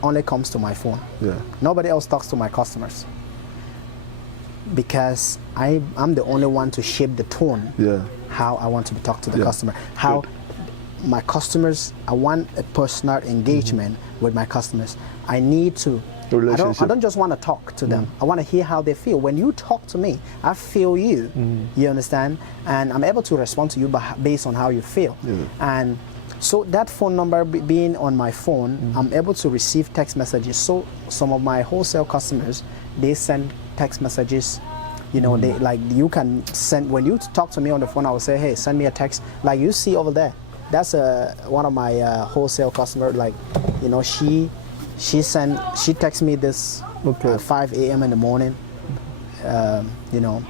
only comes to my phone. Nobody else talks to my customers, because I'm the only one to shape the tone, how I want to be talked to the customer, how my customers, I want a personal engagement with my customers. I need to, I don't just want to talk to them. I want to hear how they feel. When you talk to me, I feel you, you understand? And I'm able to respond to you based on how you feel. And So that phone number being on my phone, I'm able to receive text messages. So some of my wholesale customers, they send text messages. You know, they like, you can send, when you talk to me on the phone, I will say, hey, send me a text. Like you see over there, that's one of my wholesale customers. Like, you know, she texts me this at 5 a.m. in the morning. You know,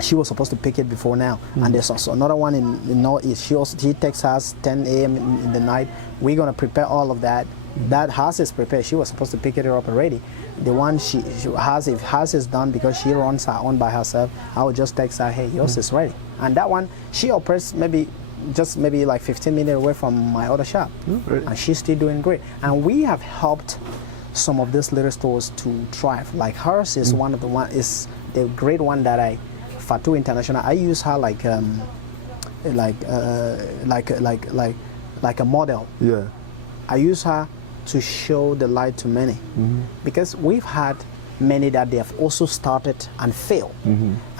she was supposed to pick it before now. And there's also another one in Northeast. She texts us 10 a.m. in the night. We're gonna prepare all of that. That house is prepared. She was supposed to pick it up already. The one she has, if hers is done because she runs her own by herself, I will just text her, hey, yours is ready. And that one, she operates maybe like 15 minutes away from my other shop. And she's still doing great. And we have helped some of these little stores to thrive. Like hers is one of is the great one that Fatu International, I use her like a model. Yeah. I use her to show the light to many, because we've had many that they have also started and failed,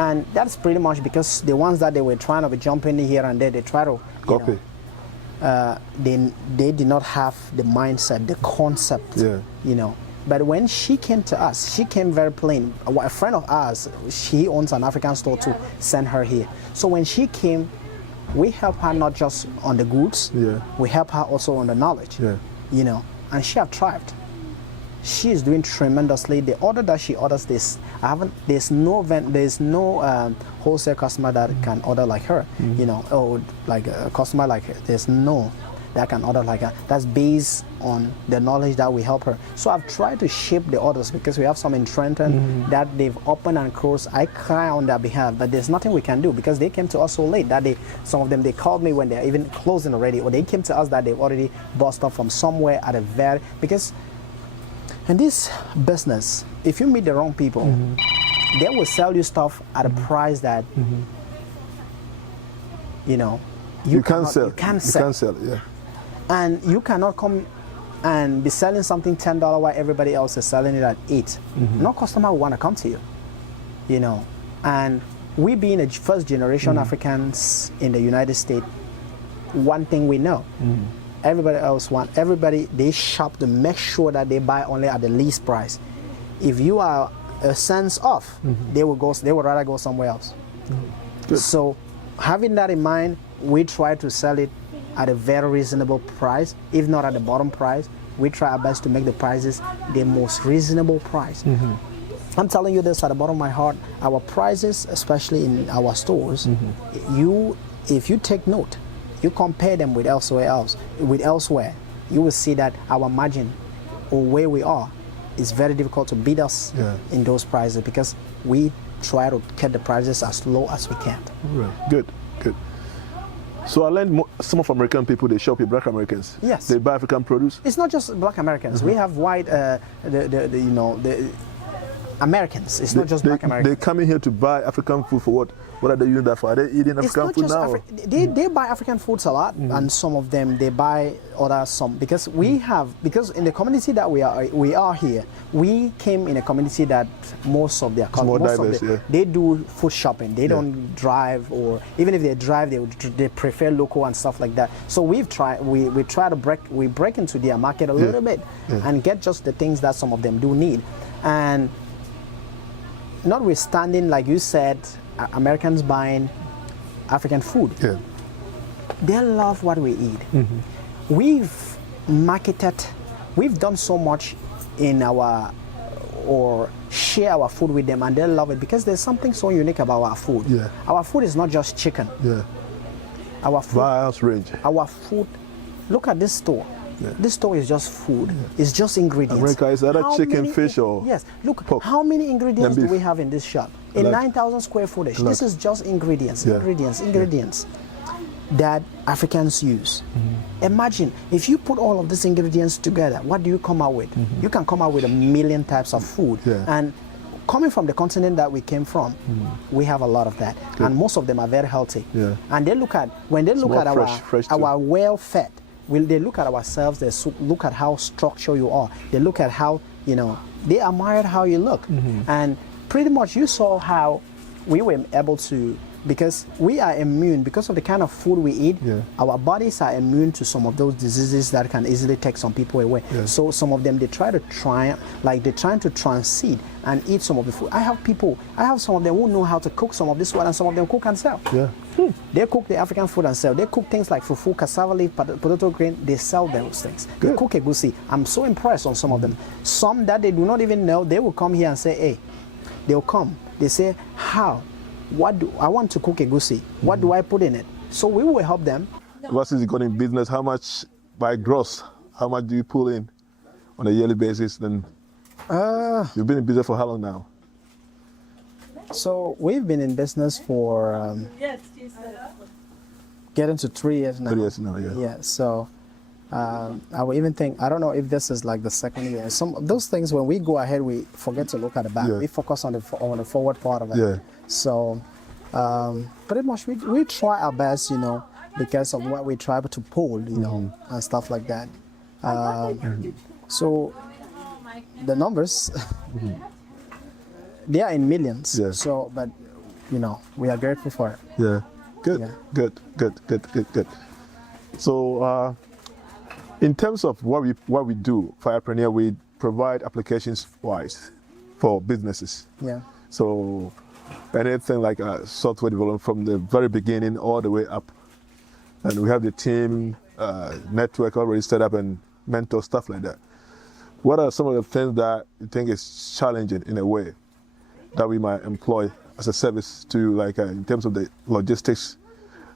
and that's pretty much because the ones that they were trying to jump in here and there, they try to copy. They did not have the mindset, the concept, you know. But when she came to us, she came very plain. A friend of ours, she owns an African store to send her here. So when she came, we help her not just on the goods, we help her also on the knowledge, you know, and she have thrived. She is doing tremendously. The order that she orders, there's no wholesale customer that can order like her, you know, or like a customer like her. There's no that can order like her. That's based on the knowledge that we help her. So I've tried to shape the orders, because we have some in Trenton that they've opened and closed. I cry on their behalf, but there's nothing we can do, because they came to us so late that some of them, they called me when they're even closing already, or they came to us that they've already bought stuff from somewhere at a because in this business, if you meet the wrong people, they will sell you stuff at a price that, you know, you can't sell. You can't sell, yeah. And you cannot come and be selling something $10 while everybody else is selling it at $8. No customer will want to come to you, you know. And we being a first generation Africans in the United States, one thing we know, everybody they shop to make sure that they buy only at the least price. If you are a cents off, they would rather go somewhere else. So having that in mind, we try to sell it at a very reasonable price, if not at the bottom price. We try our best to make the prices the most reasonable price. I'm telling you this at the bottom of my heart, our prices, especially in our stores, if you take note, you compare them with elsewhere, you will see that our margin, or where we are, is very difficult to beat us in those prices, because we try to get the prices as low as we can. Right. Good. So I learned some of American people, they shop with Black Americans. Yes. They buy African produce. It's not just Black Americans. We have white, the Americans. It's not just Black Americans. They come in here to buy African food for what? What are they using that for? Are they eating African food now? They buy African foods a lot, and some of them they buy because because in the community that we are here, we came in a community that most of their customers, they do food shopping. They don't drive, or even if they drive, they prefer local and stuff like that. So we try to break into their market a little bit and get just the things that some of them do need. And notwithstanding, like you said, Americans buying African food, they love what we eat. We've done so much in or share our food with them, and they love it, because there's something so unique about our food. Our food is not just chicken. Our food, vast range. Our food, look at this store. This store is just food. It's just ingredients. America is either chicken, fish, or look, pork. How many ingredients do we have in this shop? In 9,000 square footage. This is just ingredients, ingredients that Africans use. Imagine if you put all of these ingredients together, what do you come out with? You can come out with 1 million types of food. And coming from the continent that we came from, we have a lot of that. And most of them are very healthy. And when they look at our well-fed, they look at ourselves, they look at how structured you are. They look at how, they admire how you look. And pretty much you saw how we were able to because we are immune, because of the kind of food we eat, our bodies are immune to some of those diseases that can easily take some people away. So some of them, they're trying to transit and eat some of the food. I have some of them who know how to cook some of this one, and some of them cook and sell. They cook the African food and sell. They cook things like fufu, cassava leaf, potato grain. They sell those things. They cook egusi. I'm so impressed on some of them. Some that they do not even know, they will come here and say, hey, they'll come. They say, how? I want to cook egusi. What do I put in it? So we will help them. What is it going in business? How much by gross? How much do you pull in on a yearly basis? Then you've been in business for how long now? So we've been in business for getting to 3 years now. 3 years now, yeah. Yeah. So I would even think, I don't know if this is like the second year. Some of those things, when we go ahead, we forget to look at the back. We focus on the forward part of it. So pretty much we try our best, you know, because of what we try to pull, you know, and stuff like that. So the numbers, they are in millions. So, but you know, we are grateful for it. Good. So in terms of what we do, Firepreneur, we provide applications wise for businesses. So anything like software development from the very beginning all the way up, and we have the team network already set up and mentor stuff like that. What are some of the things that you think is challenging in a way that we might employ as a service to, like in terms of the logistics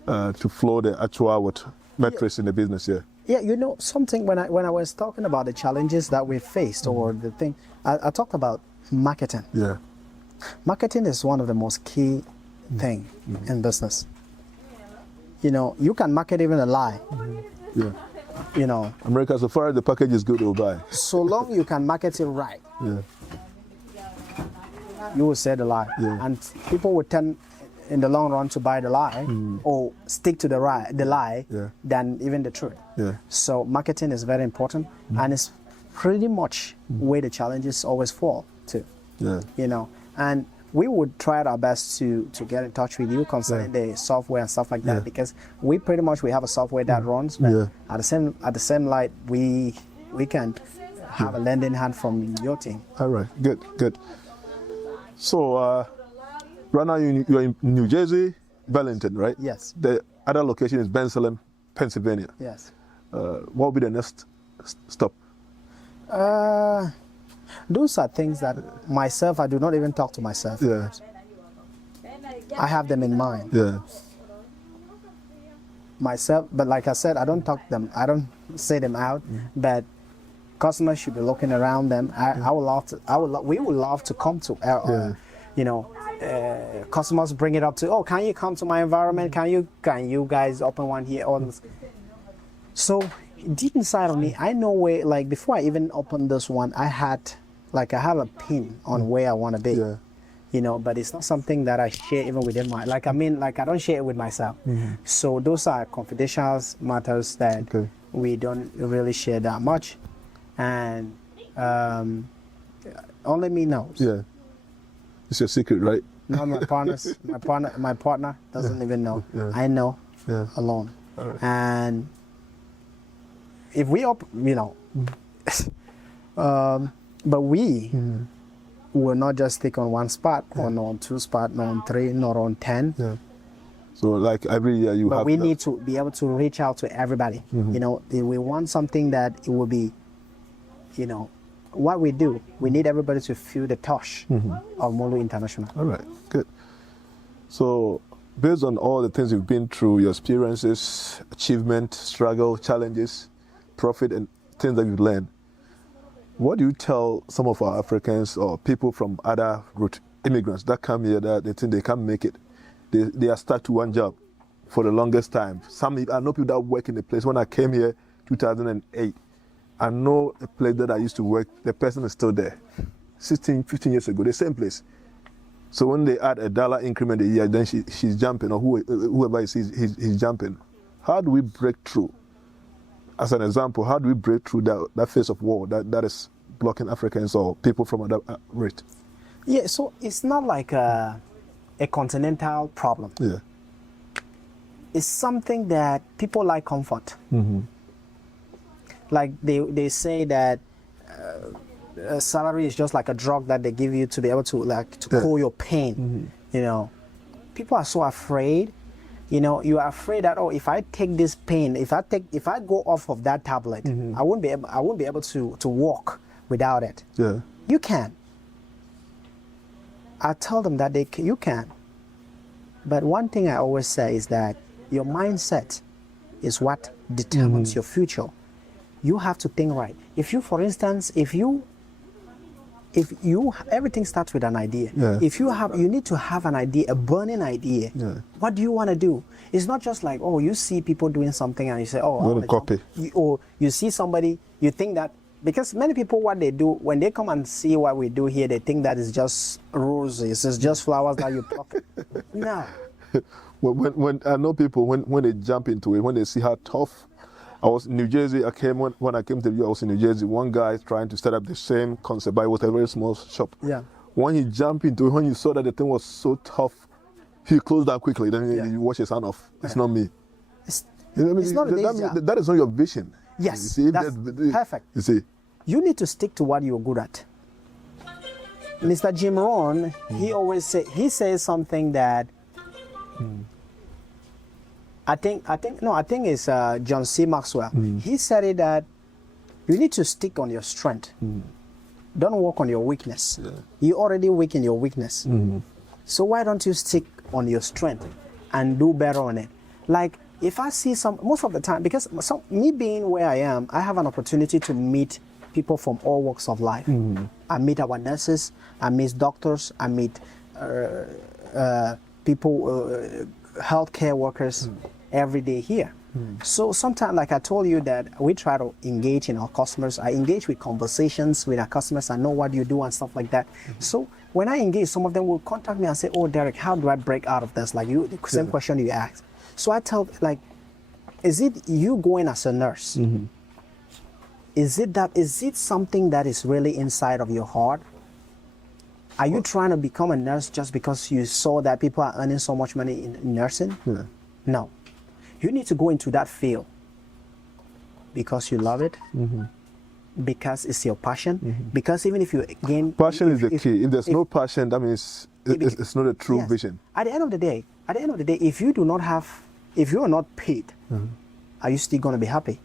to flow the actual metrics in the business? Yeah, you know something, when I was talking about the challenges that we faced or the thing, I talked about marketing. Marketing is one of the most key thing in business. You know, you can market even a lie. You know, America, so far as the package is good, they'll buy. So long you can market it right, you will say the lie, and people will tend in the long run to buy the lie or stick to the lie than even the truth. So marketing is very important, and it's pretty much where the challenges always fall to. You know, and we would try our best to get in touch with you concerning the software and stuff like that, because we have a software that runs, but at the same light we can have a lending hand from your team. All right, good. So right now you're in New Jersey, Burlington, right? Yes. The other location is Bensalem, Pennsylvania. Yes. What will be the next stop? Those are things that myself, I do not even talk to myself. I have them in mind. Myself, but like I said, I don't say them out, but customers should be looking around them. We would love to come to you know, customers bring it up to, oh, can you come to my environment? Can you guys open one here? All this. So deep inside of me, I know where, like before I even opened this one, I have a pin on where I want to be. You know, but it's not something that I share even within my, I don't share it with myself. So those are confidential matters that we don't really share that much, and only me knows. It's your secret, right? No, my partner doesn't even know. I know alone. And if we you know, but we will not just stick on one spot, or not on 2 spots, not on 3, not on 10. So like every year you have. But we need to be able to reach out to everybody. You know, we want something that it will be, you know, what we do. We need everybody to feel the touch of Muluh International. All right, good. So based on all the things you've been through, your experiences, achievement, struggle, challenges, profit, and things that you've learned, what do you tell some of our Africans or people from other route immigrants that come here that they think they can't make it? They are stuck to one job for the longest time. I know people that work in the place. When I came here 2008, I know a place that I used to work, the person is still there. 16, 15 years ago, the same place. So when they add $1 increment a year, then she's jumping, or whoever he's jumping. How do we break through? As an example, how do we break through that phase of war that is blocking Africans or people from other race? Yeah, so it's not like a continental problem. Yeah. It's something that people like comfort. Like they say that salary is just like a drug that they give you to be able to cool your pain. You know, people are so afraid. You know, you are afraid that, oh, if I take this pain, if I go off of that tablet, I won't be able to walk without it. Yeah. You can. I tell them that you can. But one thing I always say is that your mindset is what determines your future. You have to think right. If you, for instance, everything starts with an idea. Yeah. You need to have an idea, a burning idea. Yeah. What do you want to do? It's not just like, oh, you see people doing something and you say, oh, I want to copy. Or you see somebody, you think that, because many people, what they do, when they come and see what we do here, they think that it's just roses, it's just flowers that you pluck. No. When I know people, when they jump into it, when they see how tough. I was in New Jersey. When I came to the US, I was in New Jersey. One guy trying to set up the same concept, but it was a very small shop. Yeah. When he jumped into it, when you saw that the thing was so tough, he closed down quickly. Then he washed his hand off. It's not me. It's not that is not your vision. Yes, you see, that's perfect. You see, you need to stick to what you're good at. Mr. Jim Rohn, he says something that I think it's John C. Maxwell. He said it that you need to stick on your strength. Don't work on your weakness. Yeah. You already weak in your weakness. So why don't you stick on your strength and do better on it? Like if I see most of the time, because me being where I am, I have an opportunity to meet people from all walks of life. I meet our nurses, I meet doctors, I meet people, healthcare workers every day here. So sometimes, like I told you, that we try to engage in our customers. I engage with conversations with our customers. I know what you do and stuff like that. So when I engage, some of them will contact me and say, oh, Derek, how do I break out of this? Like the same question you asked. So I tell, like, is it you going as a nurse? Is it something that is really inside of your heart? Are you trying to become a nurse just because you saw that people are earning so much money in nursing? Yeah. No. You need to go into that field because you love it, because it's your passion, because even if you gain... Passion is the key. If there's no passion, that means it's not a true vision. At the end of the day, if you are not paid, are you still going to be happy?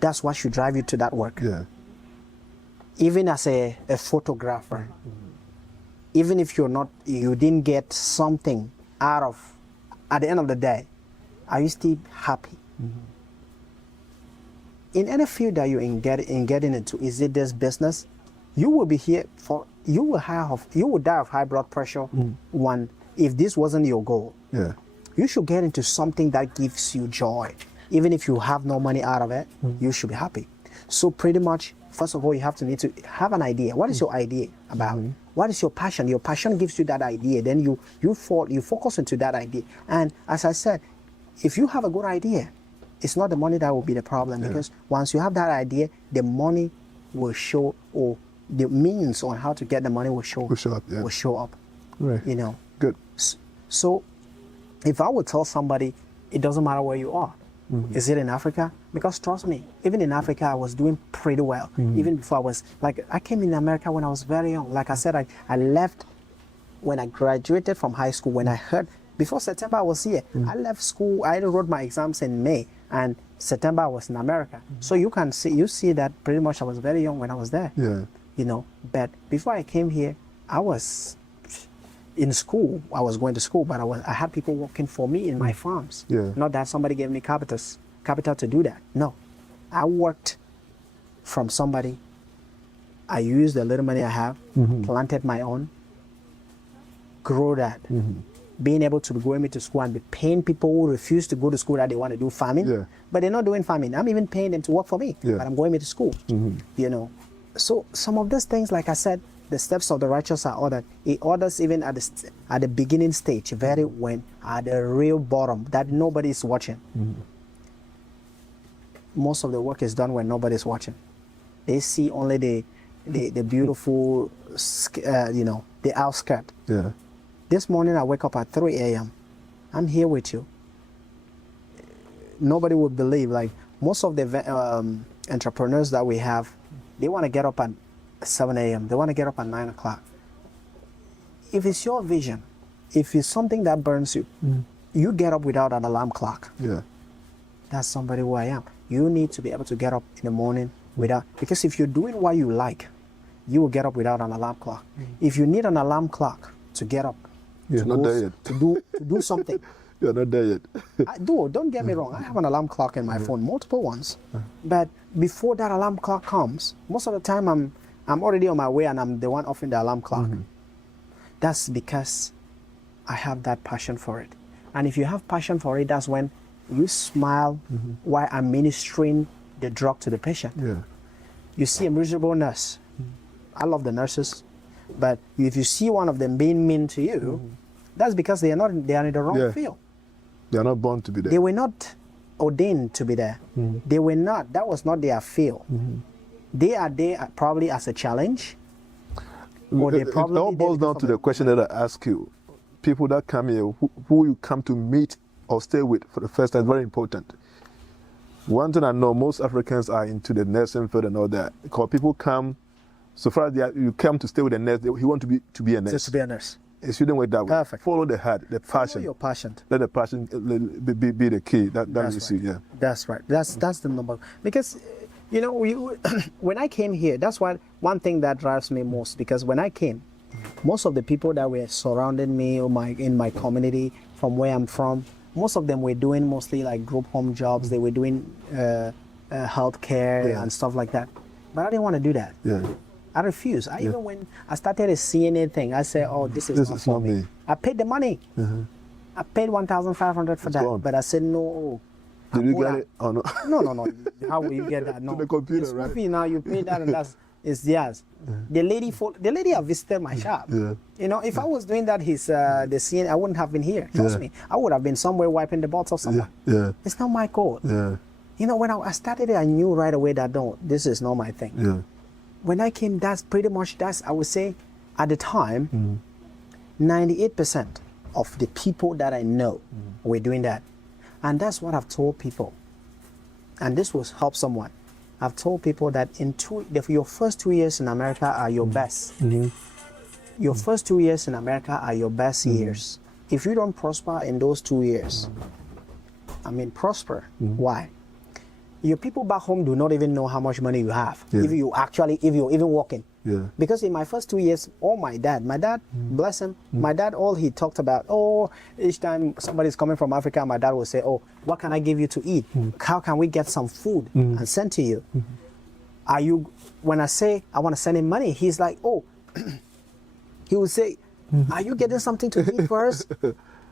That's what should drive you to that work. Yeah. Even as a photographer, even if you didn't get something out of, at the end of the day, are you still happy? In any field that you're getting into, is it this business? You will be here you will die of high blood pressure if this wasn't your goal. Yeah. You should get into something that gives you joy. Even if you have no money out of it, you should be happy. So pretty much, first of all, you need to have an idea. What is your idea about? What is your passion? Your passion gives you that idea. Then you focus into that idea. And as I said, if you have a good idea, it's not the money that will be the problem, because once you have that idea, the money will show, or the means on how to get the money will show up. Will show up. Right. You know. Good. So, if I would tell somebody, it doesn't matter where you are. Is it in Africa? Because trust me, even in Africa, I was doing pretty well. Even before I came in America when I was very young. Like I said, I left when I graduated from high school. When I heard, before September I was here. I left school, I wrote my exams in May, and September I was in America. So you see that pretty much I was very young when I was there. Yeah. You know, but before I came here, I was in school. I was going to school, but I had people working for me in my farms. Yeah. Not that somebody gave me capital to do that. No, I worked from somebody. I used the little money I have, planted my own, grow that. Being able to be going to school and be paying people who refuse to go to school that they want to do farming, but they're not doing farming. I'm even paying them to work for me, but I'm going to school. You know, so some of those things, like I said, the steps of the righteous are ordered. He orders even at the beginning stage, very when at the real bottom that nobody is watching. Most of the work is done when nobody's watching. They see only the beautiful, the outskirt. Yeah. This morning I wake up at 3 a.m. I'm here with you. Nobody would believe, like most of the entrepreneurs that we have, they want to get up at 7 a.m. They want to get up at 9 o'clock. If it's your vision, if it's something that burns you, you get up without an alarm clock. Yeah. That's somebody who I am. You need to be able to get up in the morning without, because if you're doing what you like, you will get up without an alarm clock. If you need an alarm clock to get up, you're not there yet. to do something. You're not there yet. Don't get me wrong. I have an alarm clock in my phone, multiple ones. But before that alarm clock comes, most of the time I'm already on my way and I'm the one offering the alarm clock. That's because I have that passion for it. And if you have passion for it, that's when you smile while I'm ministering the drug to the patient. Yeah. You see a miserable nurse. I love the nurses, but if you see one of them being mean to you, that's because they are in the wrong field. They are not born to be there. They were not ordained to be there. They were not. That was not their field. They are there probably as a challenge. Or they probably it all boils down to the question that I ask you. People that come here, who you come to meet or stay with for the first time, is very important. One thing I know, most Africans are into the nursing field and all that. Because people come, so far as you come to stay with a nurse, he want to be a nurse. Just to be a nurse. It shouldn't work that way. Perfect. Follow the heart, the passion. Follow your passion. Let the passion be the key. That's you right. see, yeah. That's right. That's the number. Because, you know, when I came here, that's one thing that drives me most. Because when I came, most of the people that were surrounding me in my community, from where I'm from, most of them were doing mostly like group home jobs. They were doing healthcare and stuff like that. But I didn't want to do that. Yeah. I refused. Even when I started a CNA thing, I said, "Oh, this is not for me." I paid the money. I paid $1,500 for that, but I said no. Did you get it or no? No. How will you get that? No. To the computer, it's right? Free now. You pay that, and it's theirs. The lady have visited my shop. Yeah. You know, if I was doing that, the CNA, I wouldn't have been here. Trust me, I would have been somewhere wiping the butts of someone. Yeah. It's not my call. Yeah. You know, when I started it, I knew right away that this is not my thing. Yeah. When I came, that's pretty much, I would say, at the time, 98% of the people that I know were doing that. And that's what I've told people. And this will help someone. I've told people that your first 2 years in America are your best. Your first 2 years in America are your best years. If you don't prosper in those 2 years, prosper. Why? Your people back home do not even know how much money you have. If you're even working. Yeah. Because in my first 2 years, my dad, bless him, my dad, all he talked about, each time somebody's coming from Africa, my dad will say, what can I give you to eat? How can we get some food and send to you? When I say I want to send him money, he's like, he will say, are you getting something to eat first?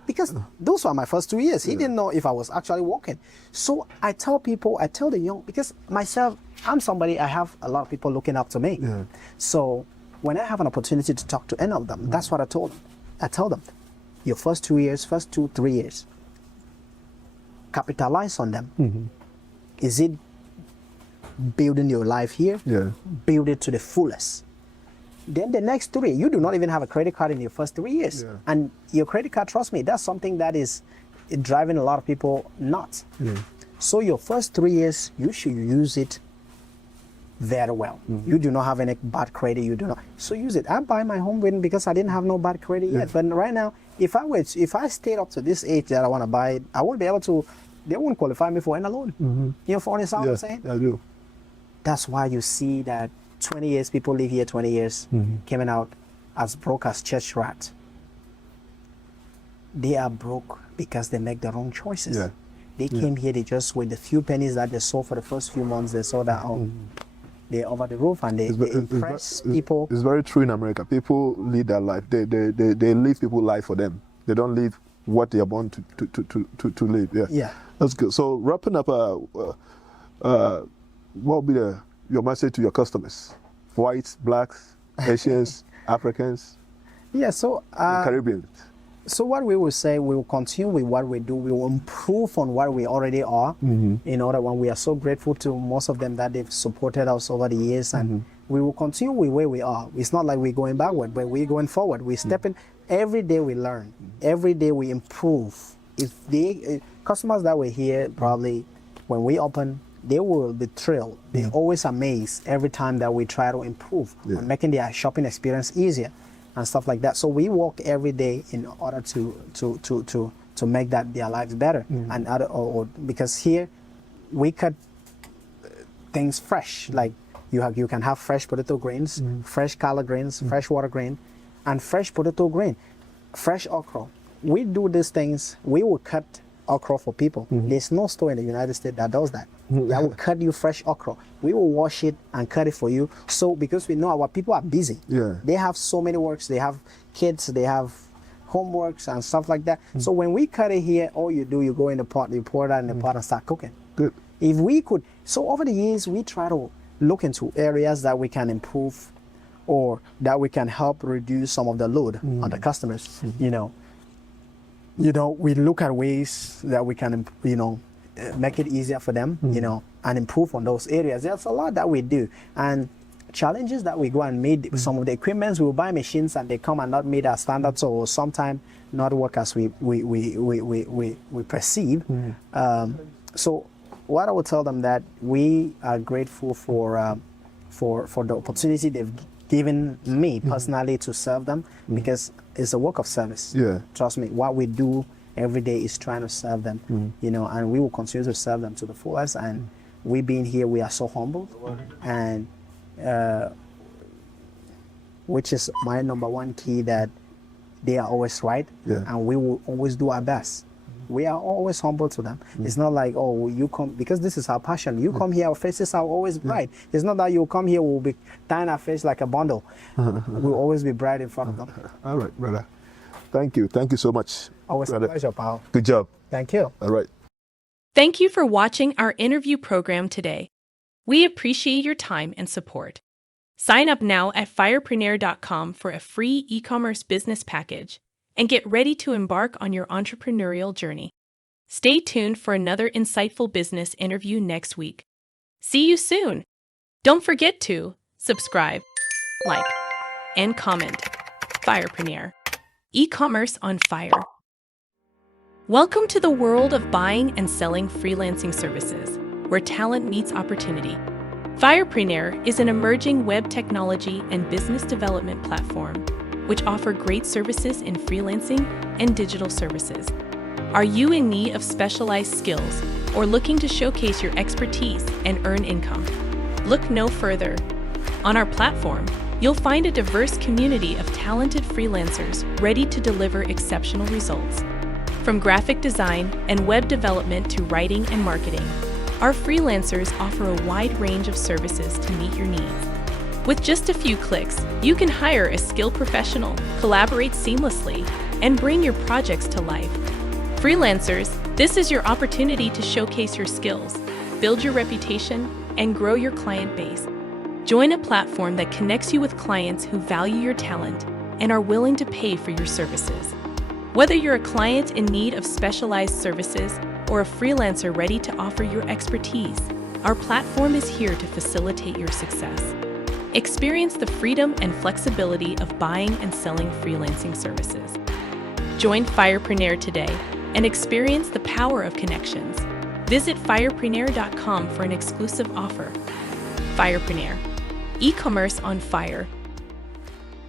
Because those were my first 2 years. He didn't know if I was actually working. So I tell the young, because myself, I'm somebody, I have a lot of people looking up to me. Yeah. So when I have an opportunity to talk to any of them, that's what I told them. I tell them, your first 2 years, first 2-3 years, capitalize on them. Is it building your life here? Yeah. Build it to the fullest. Then the next 3, you do not even have a credit card in your first 3 years. Yeah. And your credit card, trust me, that's something that is driving a lot of people nuts. So your first 3 years, you should use it very well. You do not have any bad credit, you do not. So use it. I buy my home because I didn't have no bad credit yet. But right now, if I stayed up to this age that I want to buy it, I won't be able to, they won't qualify me for any loan. You know, for understand what I'm saying? I do. That's why you see that 20 years, people live here 20 years, coming out as broke as church rats. They are broke because they make the wrong choices. Yeah. They came here, they just, with the few pennies that they saw for the first few months, they saw that, they're over the roof and they impress people. It's very true in America. People lead their life. They live people's life for them. They don't live what they are born to live. Yeah. Yeah. That's good. So wrapping up, what will be your message to your customers? Whites, blacks, Asians, Africans, so Caribbeans. So what we will say, we will continue with what we do. We will improve on what we already are. In order, when we are so grateful to most of them that they've supported us over the years, and we will continue with where we are. It's not like we're going backward, but we're going forward. We're stepping. every day we learn. Every day we improve. If they customers that were here probably when we open, they will be thrilled. They're always amazed every time that we try to improve on making their shopping experience easier and stuff like that. So we work every day in order to make that their lives better. And because here we cut things fresh. Like you can have fresh potato grains, fresh collard greens, fresh water grain, and fresh potato grain, fresh okra. We do these things. We will cut okra for people. There's no store in the United States that does that. That will cut you fresh okra. We will wash it and cut it for you. So because we know our people are busy. They have so many works. They have kids. They have homeworks and stuff like that. So when we cut it here, all you do, you go in the pot, you pour that in the pot and start cooking. Good. If we could, so over the years, we try to look into areas that we can improve or that we can help reduce some of the load on the customers. We look at ways that we can, make it easier for them, and improve on those areas. There's a lot that we do. And challenges that we go and meet, some of the equipments, we will buy machines and they come and not meet our standards or sometimes not work as we perceive. So what I would tell them that we are grateful for the opportunity they've given me personally to serve them, because it's a work of service. Trust me, what we do every day is trying to serve them, and we will continue to serve them to the fullest. And we being here, we are so humbled, and which is my number one key, that they are always right, and we will always do our best. We are always humble to them. It's not like, oh, you come, because this is our passion. You come here, our faces are always bright. It's not that you come here, we'll be tying our face like a bundle. We'll always be bright in front of them. All right, brother. Thank you. Thank you so much. Always a pleasure, pal. Good job. Thank you. All right. Thank you for watching our interview program today. We appreciate your time and support. Sign up now at fireprenair.com for a free e-commerce business package and get ready to embark on your entrepreneurial journey. Stay tuned for another insightful business interview next week. See you soon. Don't forget to subscribe, like, and comment. Fireprenair. E-commerce on fire. Welcome to the world of buying and selling freelancing services, where talent meets opportunity. Fireprenair is an emerging web technology and business development platform which offer great services in freelancing and digital services. Are you in need of specialized skills or looking to showcase your expertise and earn income? Look no further. On our platform, you'll find a diverse community of talented freelancers ready to deliver exceptional results. From graphic design and web development to writing and marketing, our freelancers offer a wide range of services to meet your needs. With just a few clicks, you can hire a skilled professional, collaborate seamlessly, and bring your projects to life. Freelancers, this is your opportunity to showcase your skills, build your reputation, and grow your client base. Join a platform that connects you with clients who value your talent and are willing to pay for your services. Whether you're a client in need of specialized services or a freelancer ready to offer your expertise, our platform is here to facilitate your success. Experience the freedom and flexibility of buying and selling freelancing services. Join Fireprenair today and experience the power of connections. Visit fireprenair.com for an exclusive offer. Fireprenair. E-commerce on fire.